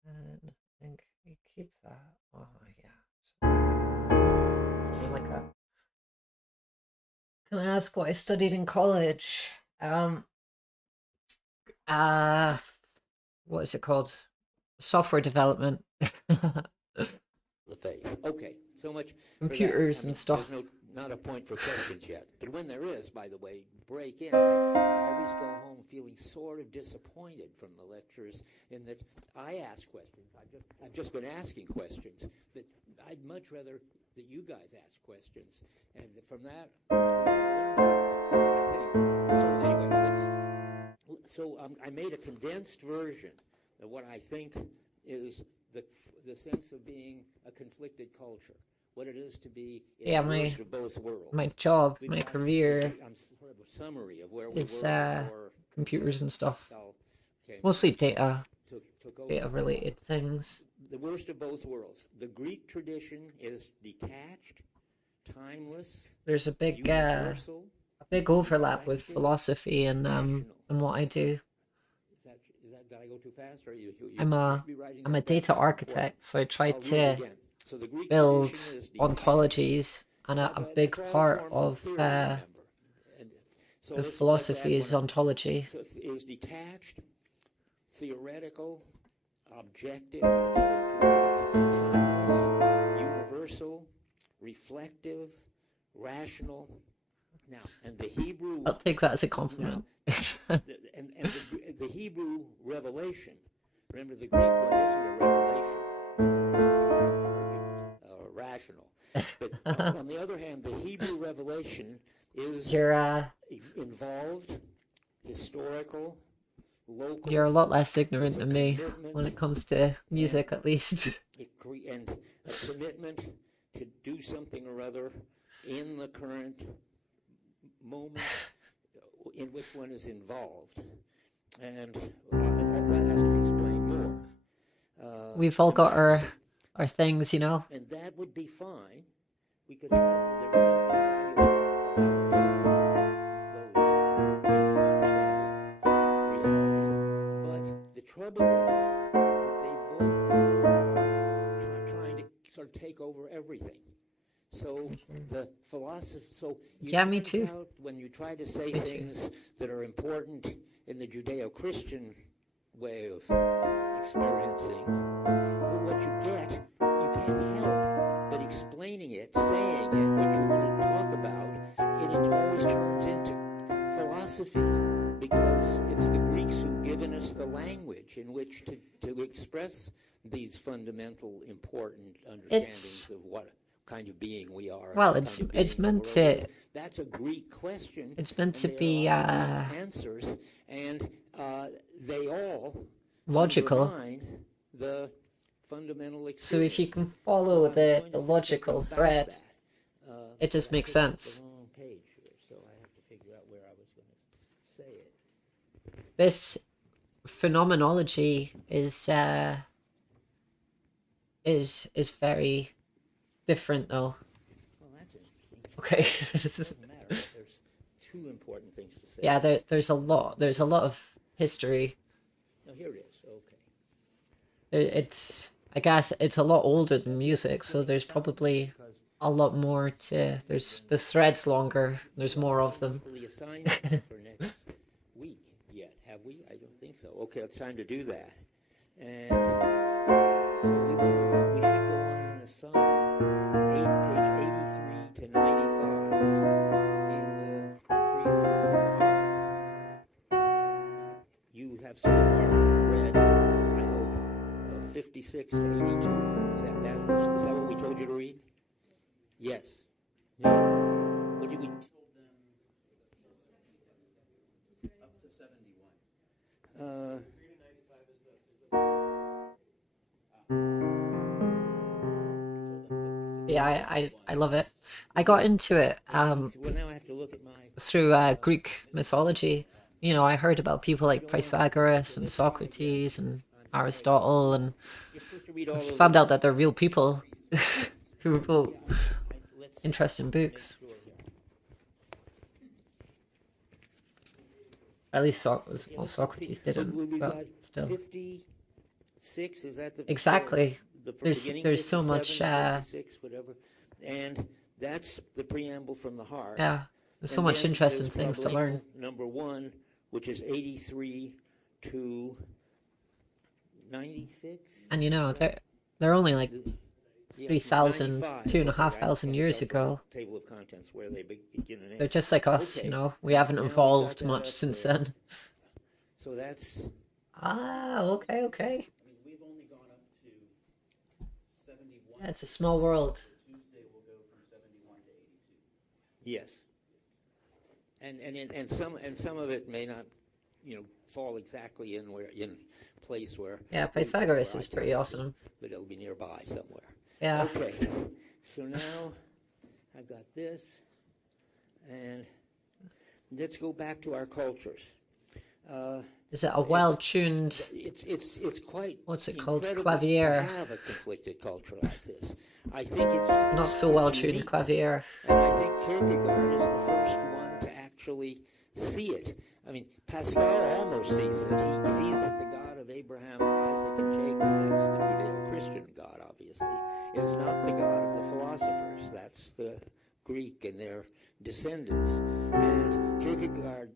And I think we keep that. Oh yeah. Something like that. Can I ask what I studied in college? Uh what is it called? Software development. The faith. Okay, so much for that. Computers I mean, and stuff. There's not a point for questions yet. But when there is, by the way, break in. I always go home feeling sort of disappointed from the lectures in that I ask questions. I've just been asking questions. But I'd much rather that you guys ask questions. And from that, we learn something, I think. So anyway, I made a condensed version of what I think is the sense of being a conflicted culture. What it is to be in Yeah, the my worst of both worlds. my job, We've my got career sort of a summary of where we is were before computers and stuff. Pascal came Mostly data took over. data related things. The worst of both worlds. The Greek tradition is detached, timeless, There's a universal, big overlap with reflective, philosophy and what I do. Is that did I go too fast? Or you I'm a should be writing I'm a that down. data That's architect, so I try I'll read it to again. So the Greek build tradition is detached. ontologies, and a big That's all part forms of theory, remember. And so the let's philosophy add is one. ontology. So is detached, theoretical, objective, timeless, universal, reflective, rational. Now, and the Hebrew. I'll take that as a compliment. And the Hebrew revelation. Remember, the Greek one isn't a revelation; it's a rational. But on the other hand, the Hebrew revelation is You're involved, historical, local. you're a lot less ignorant It's a than me commitment when it comes to music, at least. and a commitment to do something or other in the current moment in which one is involved, and that has to be explained more. We've all got our things, you know. And that would be fine. We could have there's something valuable about both these understanding reality. But the trouble is that they both are trying to sort of take over everything. So the philosophy. So Yeah, me too. out when you try to say Me too. things that are important in the Judeo-Christian way of experiencing, what you get, you can't help but explaining it, saying it, what you want to talk about, and it always turns into philosophy because it's the Greeks who've given us the language in which to express these fundamental, important understandings of what kind of being we are. Well, what it's kind of being it's the meant world to is. That's a Greek question. it's meant to And there be are a lot of Greek answers, and they all logical. undermine the fundamental experience. So if you can follow So I'm the going to logical think about thread, that. it just I makes picked up sense. the wrong page here, so I have to figure out where I was going to say it. This phenomenology is very different, though. Well, that's interesting. Okay, this It is doesn't matter. There's two important things to say. yeah. There's a lot of history. No, here it is. Okay. It's I guess it's a lot older than music, so there's probably a lot more to. There's the threads longer. There's more of them. The assignment for next week yet, have we? I don't think so. Okay, it's time to do that. And so we should go on and assign page 83 to 95 in the preamble. You have so far read, I hope, 56 to 82. Is that what we told you to read? Yes. No. What did we? Up to 71. 3 to 95 is the Yeah, I love it. I got into it Well, now I have to look at my. through Greek mythology. You know, I heard about people like Pythagoras and Socrates and Aristotle, and You're supposed to read all of found them. out that they're real people who wrote Let's interesting books. make sure here. At least Yeah, well, Socrates didn't, we but got still. 56. Is that the Exactly. The There's beginning, so much 56, whatever, and that's the preamble from the heart. yeah. There's so And much then interesting there's things to learn. Number 1, which is 83 to 96. And you know, they're only like Yeah, 3,000, 95. 2,500 Okay, years I got ago. the table of contents where they begin and They're end. just like us, you Okay, know. We haven't now we got evolved that much up since there. then. So that's Ah, okay, okay. I mean, we've only gone up to 71. Yeah, it's a small world. So Tuesday will go from 71 to 82. yes, and some of it may not, fall exactly in place where Yeah, where Pythagoras I is tell pretty it to, awesome. but it'll be nearby somewhere. Yeah. Okay, so now I've got this, and let's go back to our cultures. Is it a well-tuned, It's quite what's it called, incredible clavier? to have a conflicted culture like this. I think it's Not so it's well-tuned unique. clavier. And I think Kierkegaard is the first one to actually see it. I mean, Pascal almost sees it. He sees that the God of Abraham, Isaac, and Jacob, that's the Judeo-Christian God, obviously, is not the God of the philosophers. That's the Greek and their descendants. And Kierkegaard,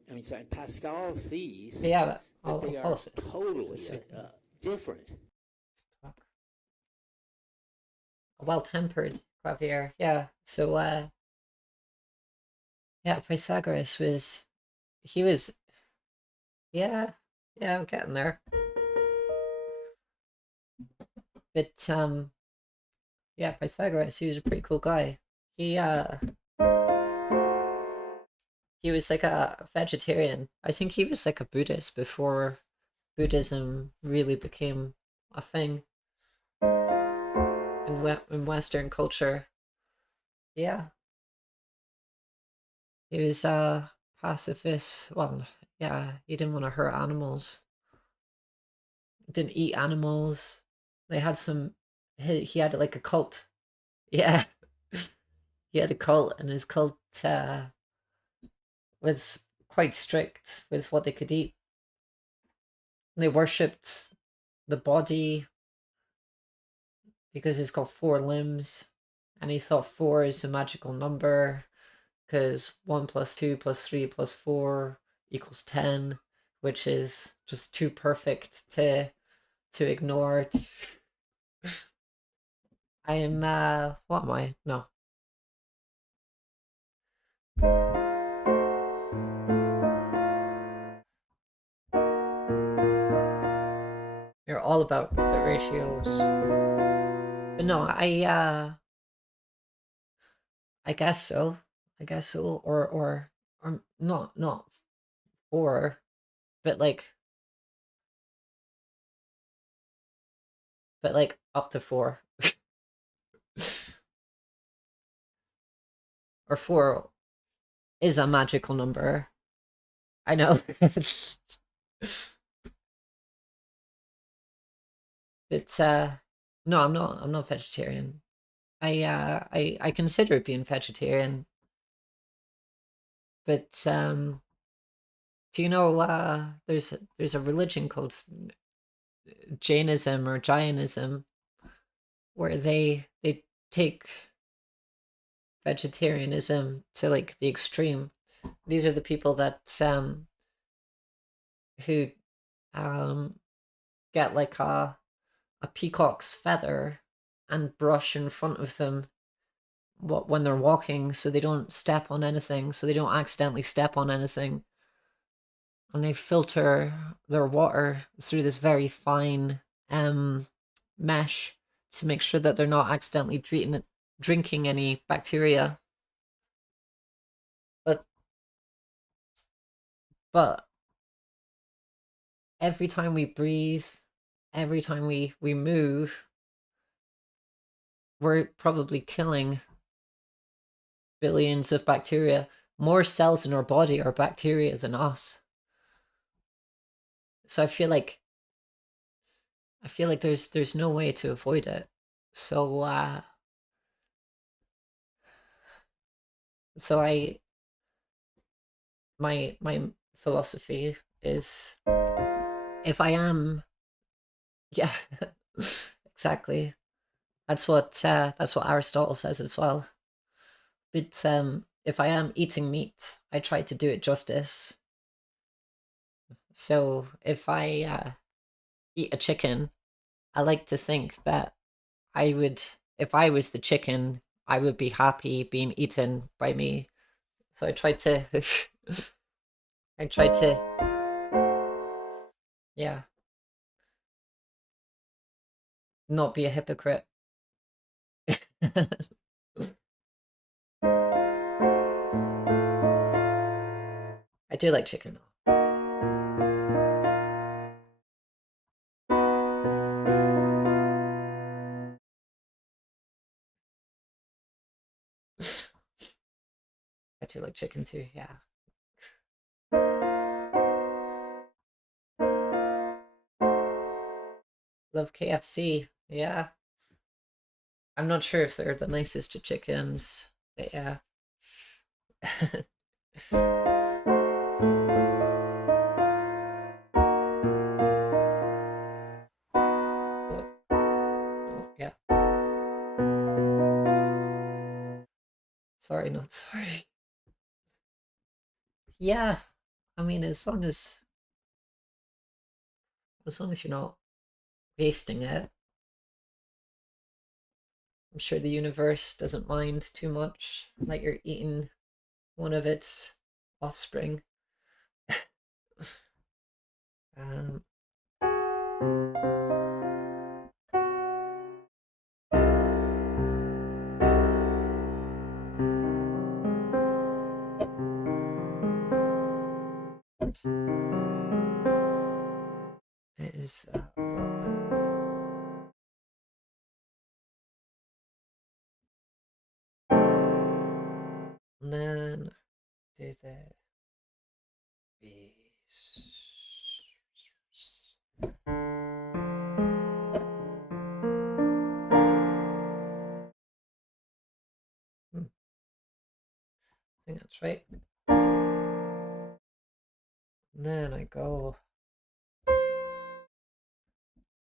Pascal sees Yeah, but that they are also totally different. A well-tempered clavier. Yeah. So yeah, Pythagoras was yeah, I'm getting there. But yeah, Pythagoras, he was a pretty cool guy. He was like a vegetarian. I think he was like a Buddhist before Buddhism really became a thing in Western culture. Yeah. He was a pacifist. Well, yeah, he didn't want to hurt animals. Didn't eat animals. They had some. He had like a cult. Yeah, he had a cult, and his cult was quite strict with what they could eat. They worshipped the body because it's got 4 limbs, and he thought 4 is a magical number because 1 plus 2 plus 3 plus 4 equals 10, which is just too perfect to ignore. I am what am I? No. You're all about the ratios. But no, I guess so. I guess so. Or not 4, but like up to 4. Or 4 is a magical number. I know. It's no, I'm not vegetarian. I consider being vegetarian. But do you know there's a religion called Jainism or Jainism where they take vegetarianism to like the extreme. These are the people that who get like a peacock's feather and brush in front of them when they're walking so they don't step on anything, so they don't accidentally step on anything. And they filter their water through this very fine mesh to make sure that they're not accidentally drinking any bacteria. But every time we breathe, every time we move, we're probably killing billions of bacteria. More cells in our body are bacteria than us. So I feel like there's no way to avoid it. So so my philosophy is if I am yeah exactly. That's what Aristotle says as well. But if I am eating meat, I try to do it justice. So if I eat a chicken, I like to think that I would if I was the chicken, I would be happy being eaten by me. So I tried to, I tried to, yeah, not be a hypocrite. I do like chicken though. I do like chicken too, yeah. Love KFC, yeah. I'm not sure if they're the nicest to chickens, but yeah. Oh, oh, yeah. Sorry, not sorry. Yeah, I mean, as long as you're not wasting it, I'm sure the universe doesn't mind too much that you're eating one of its offspring. um, it is and then do the bees. I think that's right. And then I go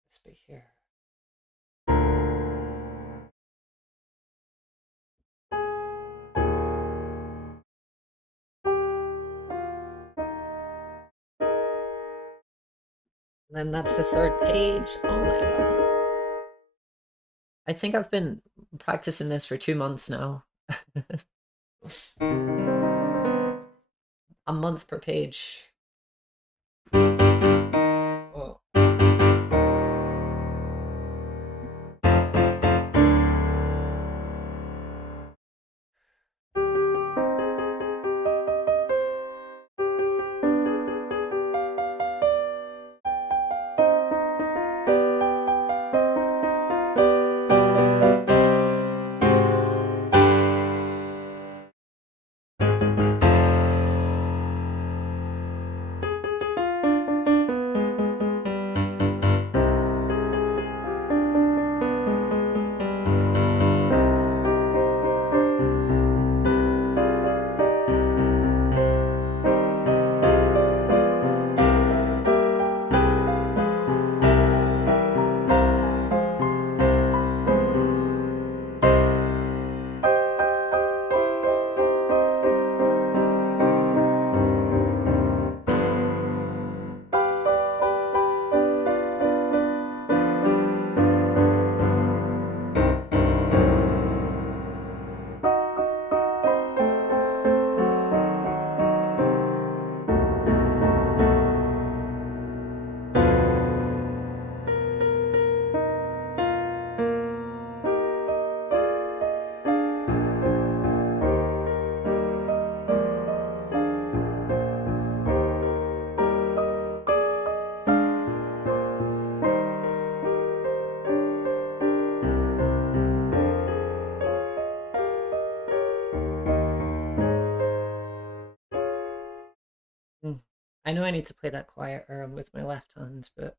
this bit here. And then that's the third page. Oh my god. I think I've been practicing this for 2 months now. A month per page. Oh. I know I need to play that quieter with my left hand, but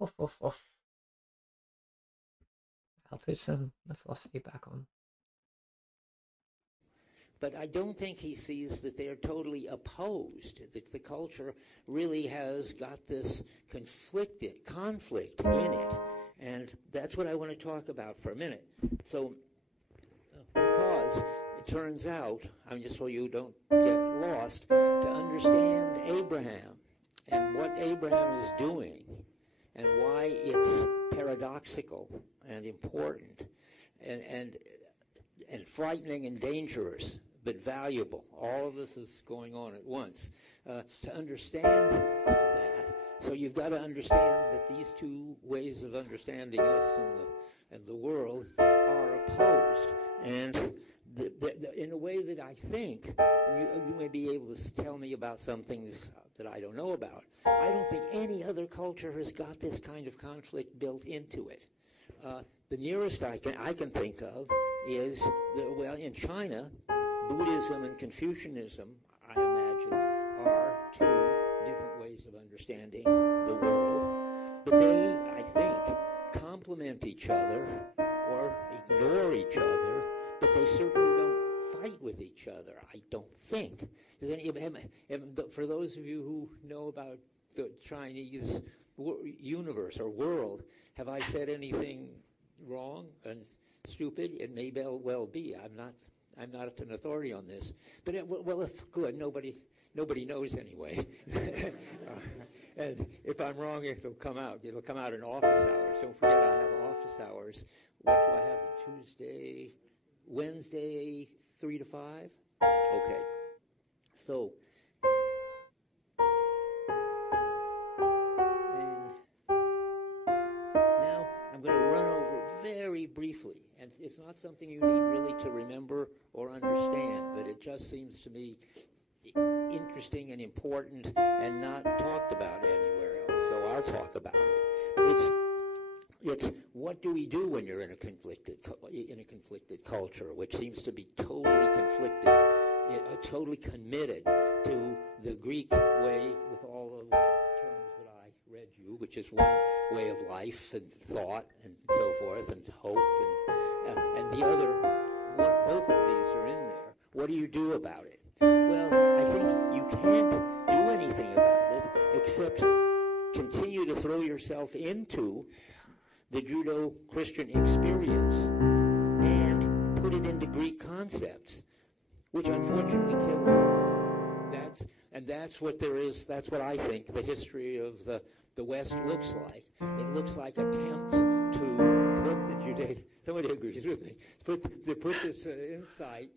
Woof, woof, woof. I'll put the philosophy back on. But I don't think he sees that they're totally opposed, that the culture really has got this conflict in it. And that's what I want to talk about for a minute. So, because it turns out, I mean, just so you don't get lost, to understand Abraham and what Abraham is doing and why it's paradoxical and important and frightening and dangerous, but valuable. All of this is going on at once. To understand that, so you've got to understand that these two ways of understanding us and the world are opposed. And in a way that I think, and you may be able to tell me about some things that I don't know about, I don't think any other culture has got this kind of conflict built into it. The nearest I can think of is, well, in China, Buddhism and Confucianism, I imagine, are two different ways of understanding the world. But they, I think, complement each other or ignore each other, but they certainly don't fight with each other, I don't think. For those of you who know about the Chinese universe or world, have I said anything wrong and stupid? It may well be. I'm not an authority on this. But if good, nobody knows anyway. And if I'm wrong, it'll come out. It'll come out in office hours. Don't forget, I have office hours. What do I have? Tuesday, Wednesday, 3 to 5. Okay. So. I'm going to run over very briefly, and it's not something you need really to remember or understand, but it just seems to me interesting and important and not talked about anywhere else, so I'll talk about it. It's what do we do when you're in a conflicted culture, which seems to be totally conflicted, totally committed to the Greek way with all of the terms that I read you, which is one way of life and thought and so forth and hope and the other one, both of these are in there. What do you do about it? Well, I think you can't do anything about it except continue to throw yourself into the Judeo-Christian experience and put it into Greek concepts, which unfortunately kills it. That's what there is. That's what I think the history of the West looks like. It looks like attempts to put the somebody agrees with me, to put this insight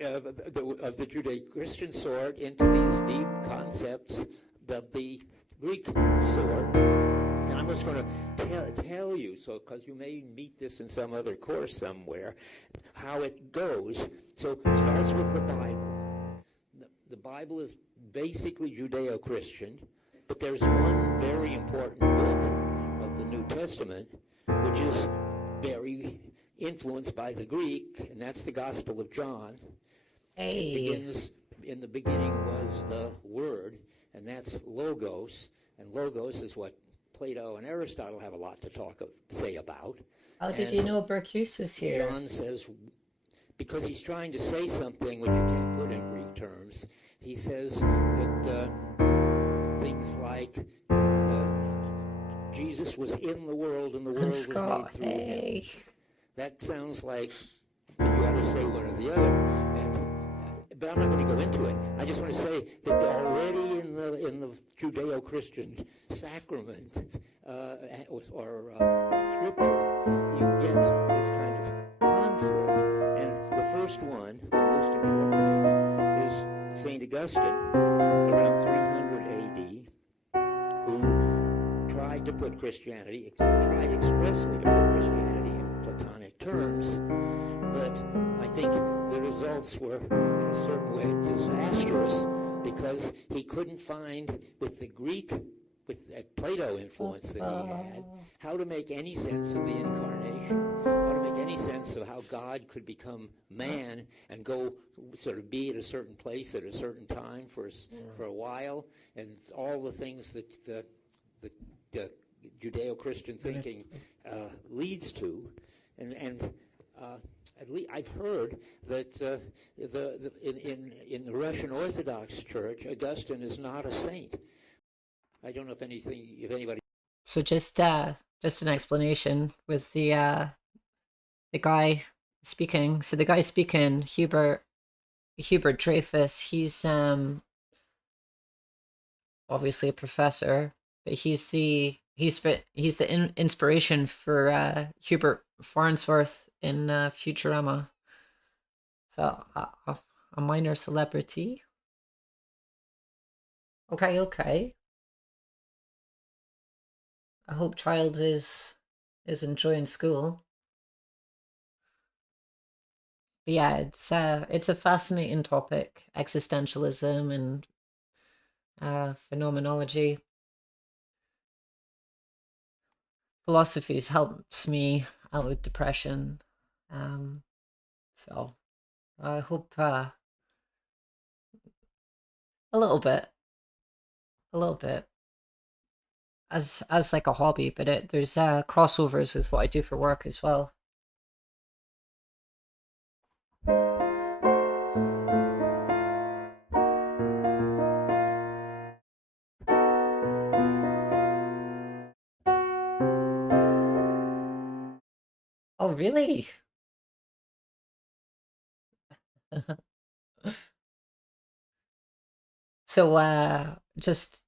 of the Judeo-Christian sort into these deep concepts of the Greek sort. And I'm just going to tell you, so because you may meet this in some other course somewhere, how it goes. So it starts with the Bible. The Bible is basically Judeo-Christian, but there's one very important book of the New Testament which is very influenced by the Greek, and that's the Gospel of John. Hey. It begins, in the beginning was the Word, and that's Logos, and Logos is what Plato and Aristotle have a lot to say about. How did you know Bercuse was here? John says, because he's trying to say something which you can't put in Greek terms, he says that things like Jesus was in the world and the world was made through him. That sounds like you ought to say one or the other. But I'm not going to go into it. I just want to say that already in the Judeo-Christian sacrament or scripture, you get this kind of conflict. And the first one, the most important, is St. Augustine, around 300 A.D., who tried to put Christianity, tried expressly to put Christianity in Platonic terms, but I think the results were, in a certain way, disastrous because he couldn't find, with the Greek, with that Plato influence that he had, how to make any sense of the incarnation, how to make any sense of how God could become man and go sort of be at a certain place at a certain time for a while, and all the things that Judeo-Christian thinking leads to, and I've heard that in the Russian Orthodox Church, Augustine is not a saint. I don't know if anybody. So just an explanation with the guy speaking. So the guy speaking, Hubert Dreyfus, he's obviously a professor, but he's the inspiration for Hubert Farnsworth in Futurama. So a minor celebrity. Okay. I hope child is enjoying school. But yeah, it's a fascinating topic, existentialism and phenomenology. Philosophy helps me out with depression. So I hope a little bit as like a hobby, but there's crossovers with what I do for work as well. Oh, really? So just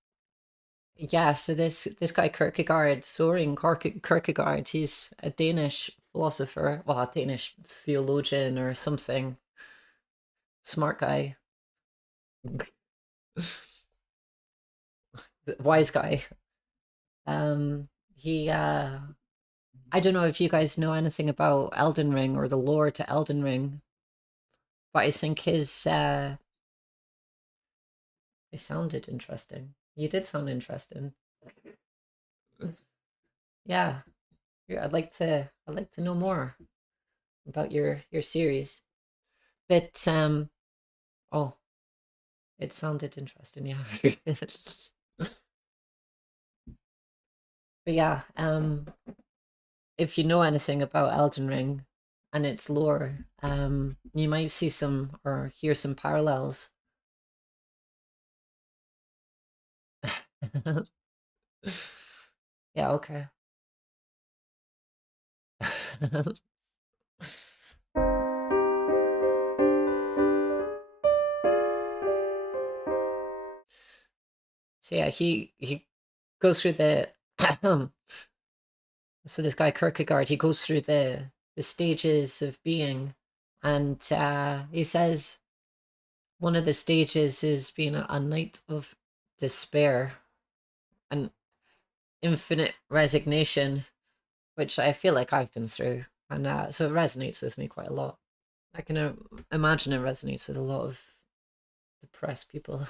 yeah, so this guy Kierkegaard, Soren Kierkegaard, he's a Danish philosopher, well, a Danish theologian or something. Smart guy. Wise guy. He I don't know if you guys know anything about Elden Ring or the lore to Elden Ring, but I think his it sounded interesting. You did sound interesting. Yeah. Yeah, I'd like to know more about your series. But oh, it sounded interesting, yeah. But yeah, if you know anything about Elden Ring and its lore, you might see some or hear some parallels. Yeah, okay. So yeah, he goes through the so this guy Kierkegaard, he goes through the stages of being, and he says one of the stages is being a night of despair and infinite resignation, which I feel like I've been through, and so it resonates with me quite a lot. I can imagine it resonates with a lot of depressed people.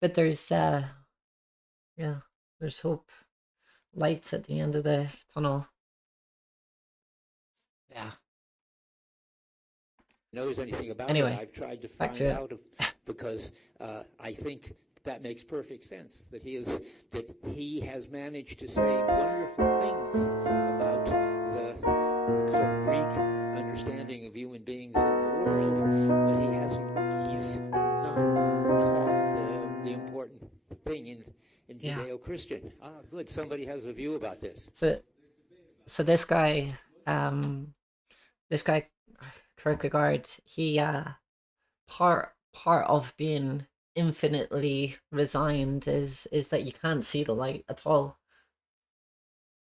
But there's yeah, there's hope, lights at the end of the tunnel. Yeah. Knows anything about Anyway, it. I've tried to back find to it. out because I think that makes perfect sense. That he has managed to say wonderful things about the sort of Greek understanding of human beings in the world, but he's not taught the important thing in Yeah. Judeo-Christian. Good. Somebody has a view about this. So this guy, Kierkegaard, he part of being infinitely resigned is that you can't see the light at all.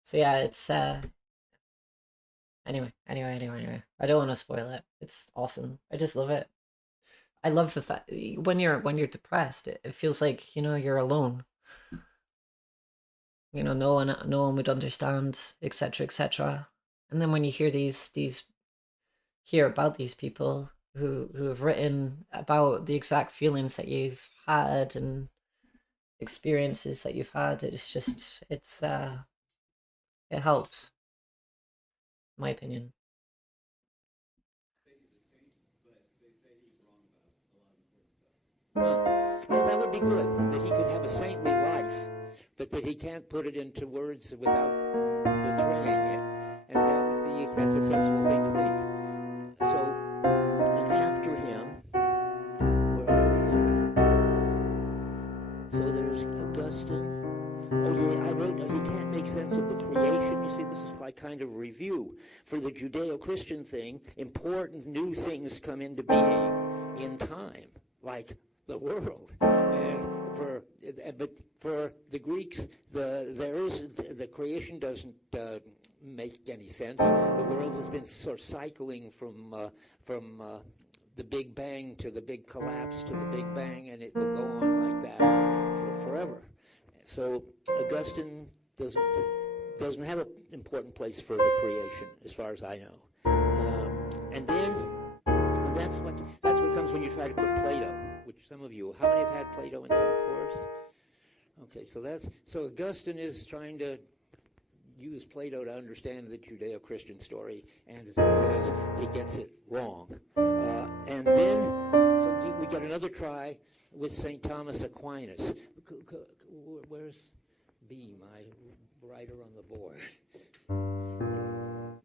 So yeah, it's anyway. I don't want to spoil it. It's awesome. I just love it. I love the fact when you're depressed, it feels like, you're alone. No one would understand, etc., etc. And then when you hear about these people who have written about the exact feelings that you've had and experiences that you've had, it helps, in my opinion. Well, that would be good, that he could have a saintly life but that he can't put it into words without betraying it, and that's a sensible thing to think. So, and after him, where are we? So there's Augustine. Oh yeah, I wrote, he can't make sense of the creation. You see, this is like kind of review. For the Judeo-Christian thing, important new things come into being in time, like the world. But for the Greeks, the creation doesn't make any sense. The world has been sort of cycling from the Big Bang to the big collapse to the Big Bang, and it will go on like that for forever. So Augustine doesn't have an important place for the creation, as far as I know. And that's what comes when you try to put Plato, which some of you, how many have had Plato in some course? Okay, so Augustine is trying to use Plato to understand the Judeo-Christian story, and as he says, he gets it wrong. And then, so we got another try with St. Thomas Aquinas. Where's B, my writer on the board?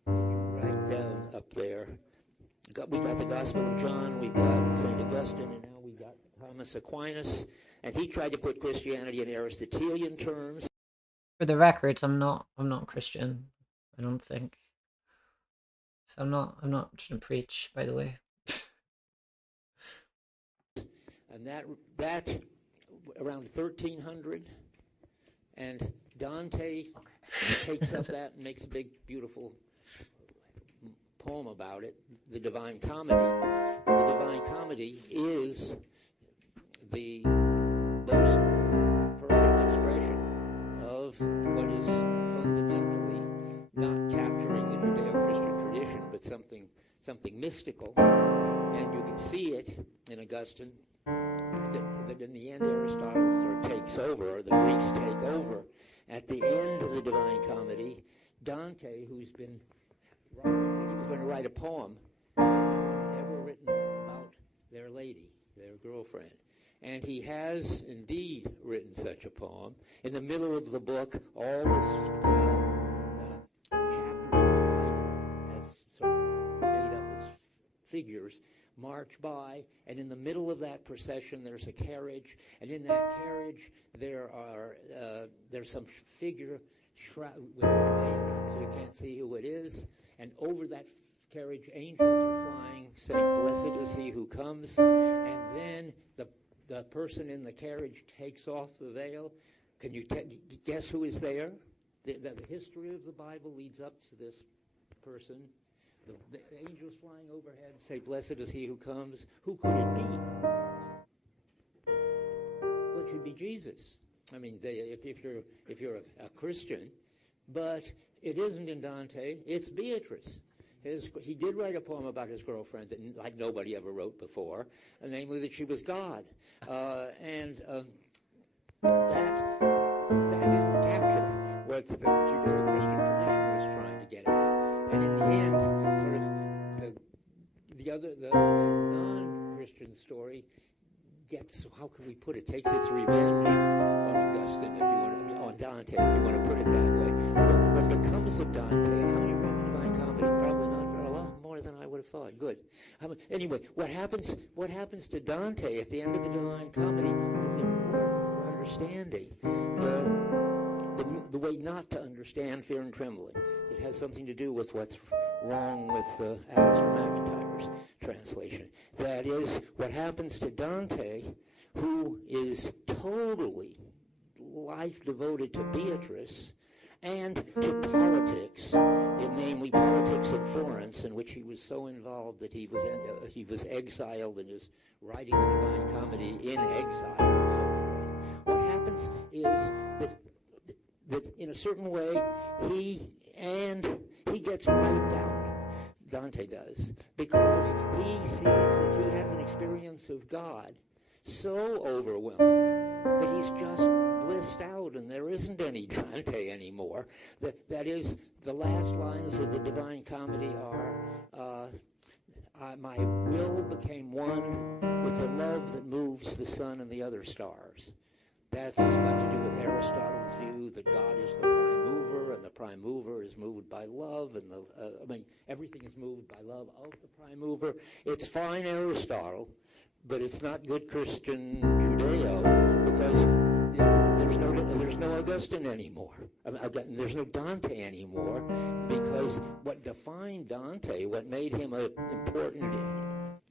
Right down up there. We got the Gospel of John, we've got St. Augustine, and now we got Thomas Aquinas. And he tried to put Christianity in Aristotelian terms. For the record, I'm not Christian, I don't think. So I'm not trying to preach, by the way. And that around 1300, and Dante takes up that and makes a big, beautiful poem about it, the Divine Comedy. The Divine Comedy is the most perfect expression of what is fundamentally not capturing the Judeo-Christian tradition, but something mystical. And you can see it in Augustine, that in the end Aristotle sort of takes over, or the Greeks take over. At the end of the Divine Comedy, Dante, who's been said he was going to write a poem, and no one ever written about their lady, their girlfriend. And he has indeed written such a poem. In the middle of the book, all the chapters of the Bible, as sort of made up as figures, march by, and in the middle of that procession there's a carriage, and in that carriage there's some figure with a veil on so you can't see who it is, and over that carriage angels are flying, saying, "Blessed is he who comes," and then the person in the carriage takes off the veil. Can you guess who is there? The history of the Bible leads up to this person. The angels flying overhead say, "Blessed is he who comes." Who could it be? Well, it should be Jesus. I mean, if you're a Christian, but it isn't in Dante. It's Beatrice. He did write a poem about his girlfriend that like nobody ever wrote before, namely that she was God, and that didn't capture what the Judeo-Christian tradition was trying to get at. And in the end, sort of the non-Christian story gets, how can we put it, takes its revenge on Augustine, on Dante, if you want to put it that way. What becomes of Dante? How many read the Divine Comedy? Probably not for a lot more than I would have thought. Good. Anyway, what happens to Dante at the end of the Divine Comedy is important for understanding the way not to understand fear and trembling. It has something to do with what's wrong with Alistair McIntyre's translation. That is, what happens to Dante, who is totally life devoted to Beatrice and to politics, namely politics in Florence, in which he was so involved that he was exiled and is writing the Divine Comedy in exile and so forth. What happens is that in a certain way he gets wiped out. Dante does, because he sees that he has an experience of God so overwhelming that he's just blissed out, and there isn't any Dante anymore. That is, the last lines of the Divine Comedy are, my will became one with the love that moves the sun and the other stars. That's got to do with Aristotle's view that God is the prime mover, and the prime mover is moved by love, and everything is moved by love of the prime mover. It's fine Aristotle, but it's not good Christian Judeo, because there's no Augustine anymore. There's no Dante anymore, because what defined Dante, what made him an important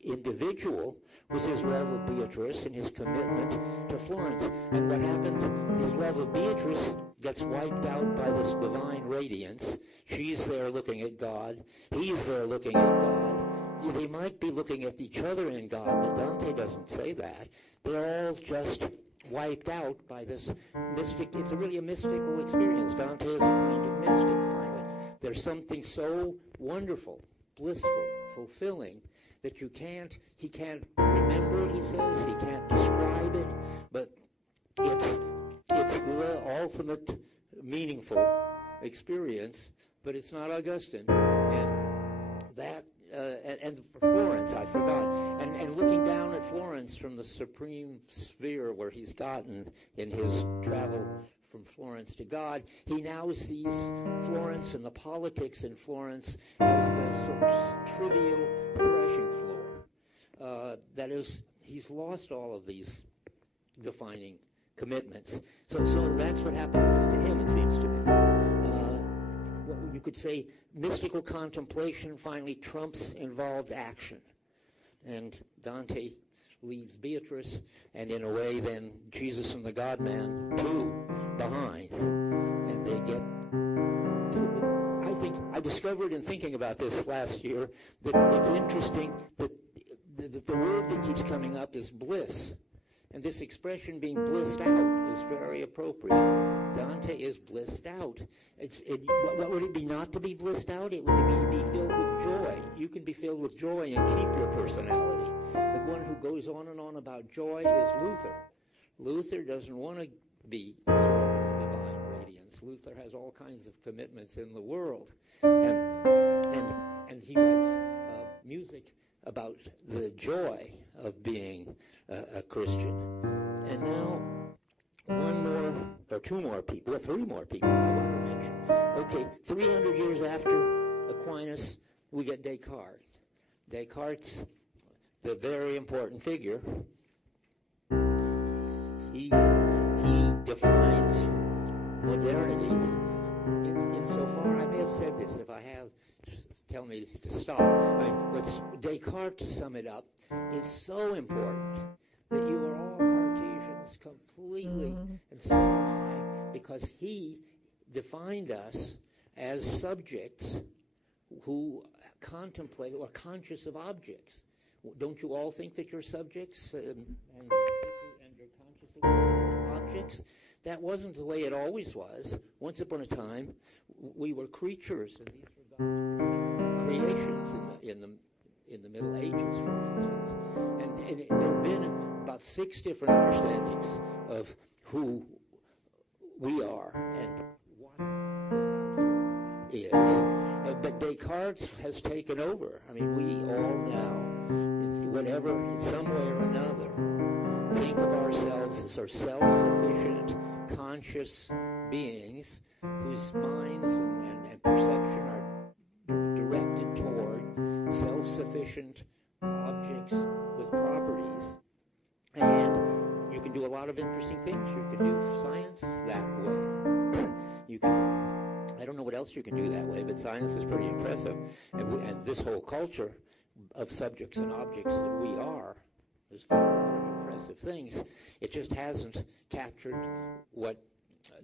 individual, was his love of Beatrice and his commitment to Florence. And what happens, his love of Beatrice gets wiped out by this divine radiance. She's there looking at God. He's there looking at God. They might be looking at each other in God, but Dante doesn't say that. They're all just wiped out by this mystic. It's really a mystical experience. Dante is a kind of mystic, finally. There's something so wonderful, blissful, fulfilling, that he can't remember it, he says, he can't describe it, but it's the ultimate meaningful experience, but it's not Augustine. And that, and for Florence, I forgot, and looking down at Florence from the supreme sphere where he's gotten in his travel from Florence to God, he now sees Florence and the politics in Florence as the sort of trivial threshing floor. That is, he's lost all of these defining commitments. So that's what happens to him, it seems to me. What you could say, mystical contemplation finally trumps involved action. And Dante leaves Beatrice, and in a way then Jesus and the God-man too behind, and they get, I think I discovered in thinking about this last year that it's interesting that the word that keeps coming up is bliss, and this expression being blissed out is very appropriate. Dante is blissed out. What would it be not to be blissed out? It would be filled with joy. You can be filled with joy and keep your personality. The one who goes on and on about joy is Luther. Luther doesn't want to be absorbed in the divine radiance. Luther has all kinds of commitments in the world, and he writes music about the joy of being a Christian. And now three more people I want to mention. Okay, 300 years after Aquinas, we get Descartes. Descartes, the very important figure, he defines modernity insofar, I may have said this, if I have, tell me to stop. What's Descartes, to sum it up, is so important that you are all Cartesians completely, and so am I, because he defined us as subjects who contemplate or conscious of objects. Don't you all think that you're subjects and you're conscious of objects? That wasn't the way it always was. Once upon a time, we were creatures, and these were God's creations in the Middle Ages, for instance. And there have been about 6 different understandings of who we are and what this is. But Descartes has taken over. I mean, we all now, in some way or another, think of ourselves as our self-sufficient, conscious beings whose minds and perception are directed toward self-sufficient objects with properties. And you can do a lot of interesting things. You can do science that way. I don't know what else you can do that way, but science is pretty impressive. And this whole culture of subjects and objects that we are has got a lot of impressive things. It just hasn't captured what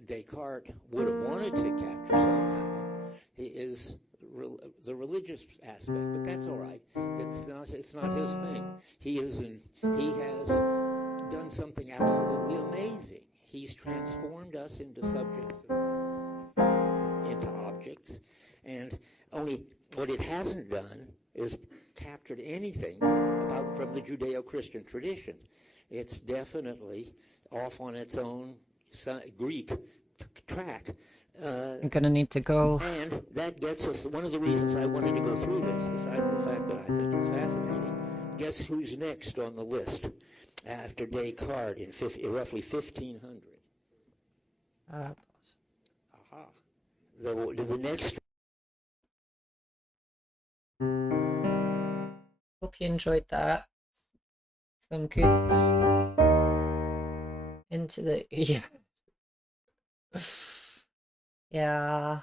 Descartes would have wanted to capture somehow. Is the religious aspect, but that's all right. It's not his thing. He has done something absolutely amazing. He's transformed us into subjects, into objects, and only what it hasn't done is captured anything from the Judeo-Christian tradition. It's definitely off on its own Greek track. I'm gonna need to go. And that gets us, one of the reasons I wanted to go through this, besides the fact that I think it's fascinating, guess who's next on the list? after Descartes in roughly 1500. Aha. The next. Hope you enjoyed that. Some good into the yeah. Yeah.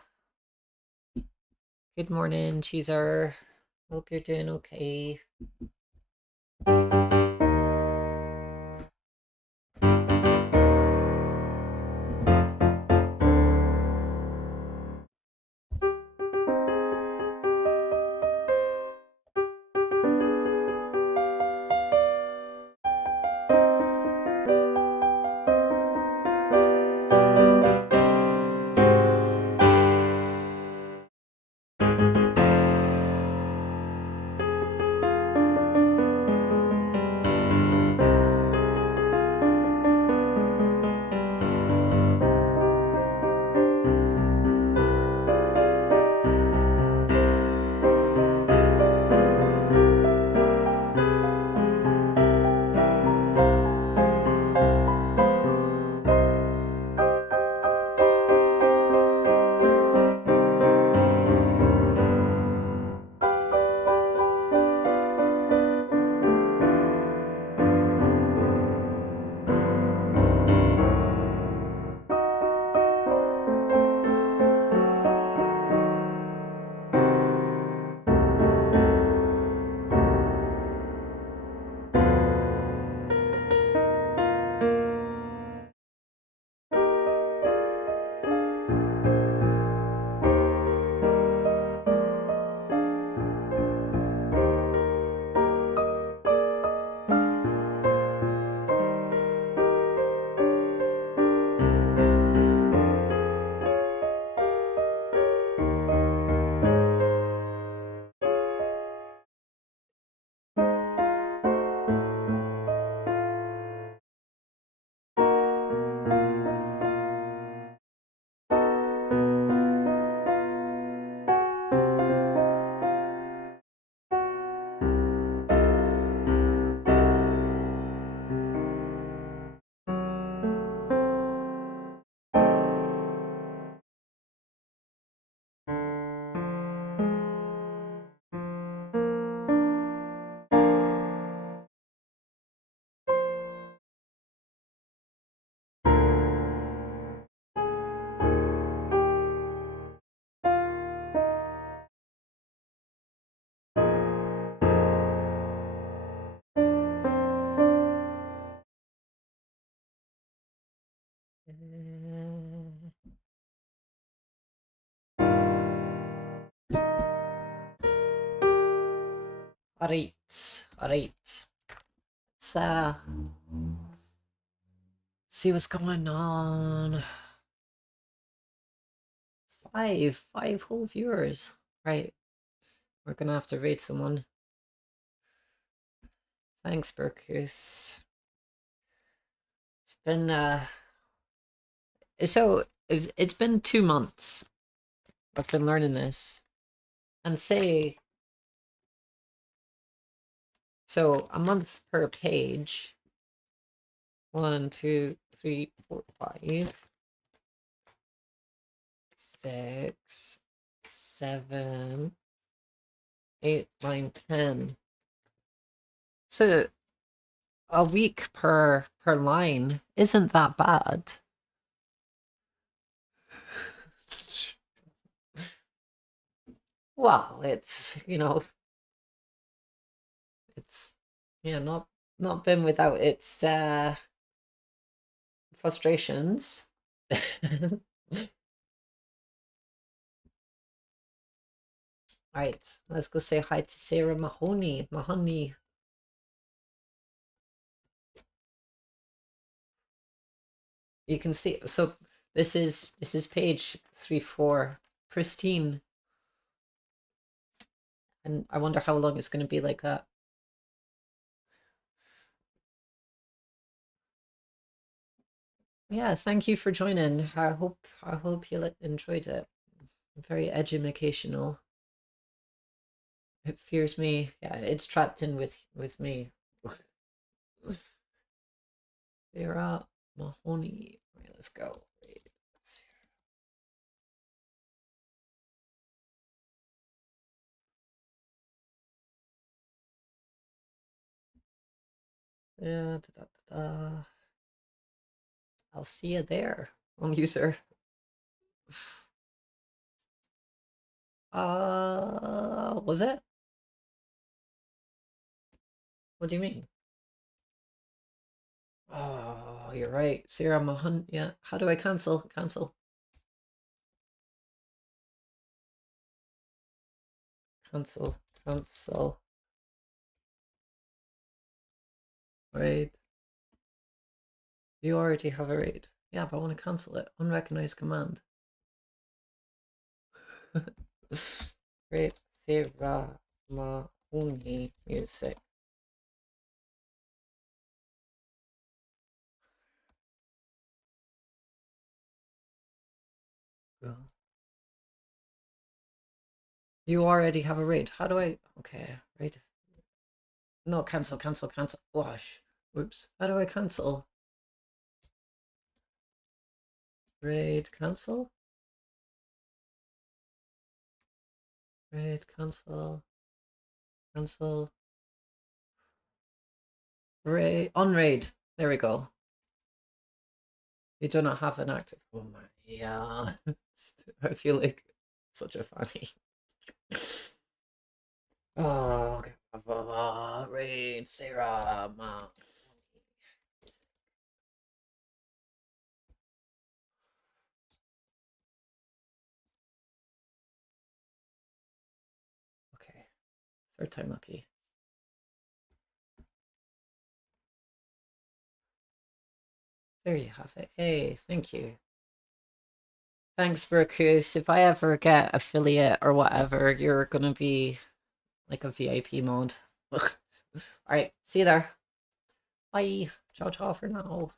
Good morning, Cheeser. Hope you're doing okay. Alright. Let's see what's going on. Five whole viewers. Right. We're gonna have to rate someone. Thanks, Berkus. It's been it's been 2 months I've been learning this. And say so a month per page. 1, 2, 3, 4, 5, 6, 7, 8, 9, 10. So a week per line isn't that bad. Well, it's it's not been without its frustrations. Right, let's go say hi to Sarah Mahoney. You can see, so this is page 3-4, pristine. And I wonder how long it's going to be like that. Yeah, thank you for joining. I hope you enjoyed it. Very educational. It fears me. Yeah, it's trapped in with me. Sarah Mahoney. Right, let's go. Right. Yeah, I'll see you there. Wrong user. Was it? What do you mean? Oh, you're right. Sarah Mahon. Yeah. How do I cancel? Cancel. Cancel. Cancel. Raid. You already have a raid. Yeah, but I want to cancel it. Unrecognized command. Great. Sarah Mahoney music. Go. You already have a raid. How do I? Okay, raid. No, cancel, cancel, cancel. Gosh. Whoops. How do I cancel? Raid cancel? Raid cancel. Cancel. Raid. On raid. There we go. You do not have an active. Oh my. Yeah. I feel like such a fanny. Oh, raid Sarah. Okay. Third time lucky. There you have it. Hey, thank you. Thanks, Brookus. If I ever get affiliate or whatever, you're gonna be like a VIP mod. Alright, see you there. Bye. Ciao, ciao for now.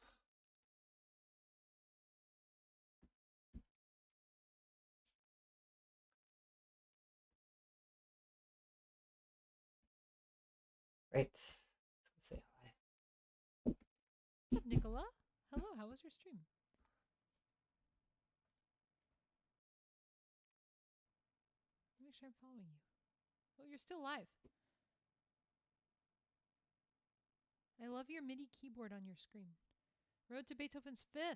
Right. Let's go say hi. What's up, Nicola? Hello, how was your stream? Make sure I'm following you. Oh, you're still live. I love your MIDI keyboard on your screen. Road to Beethoven's 5th.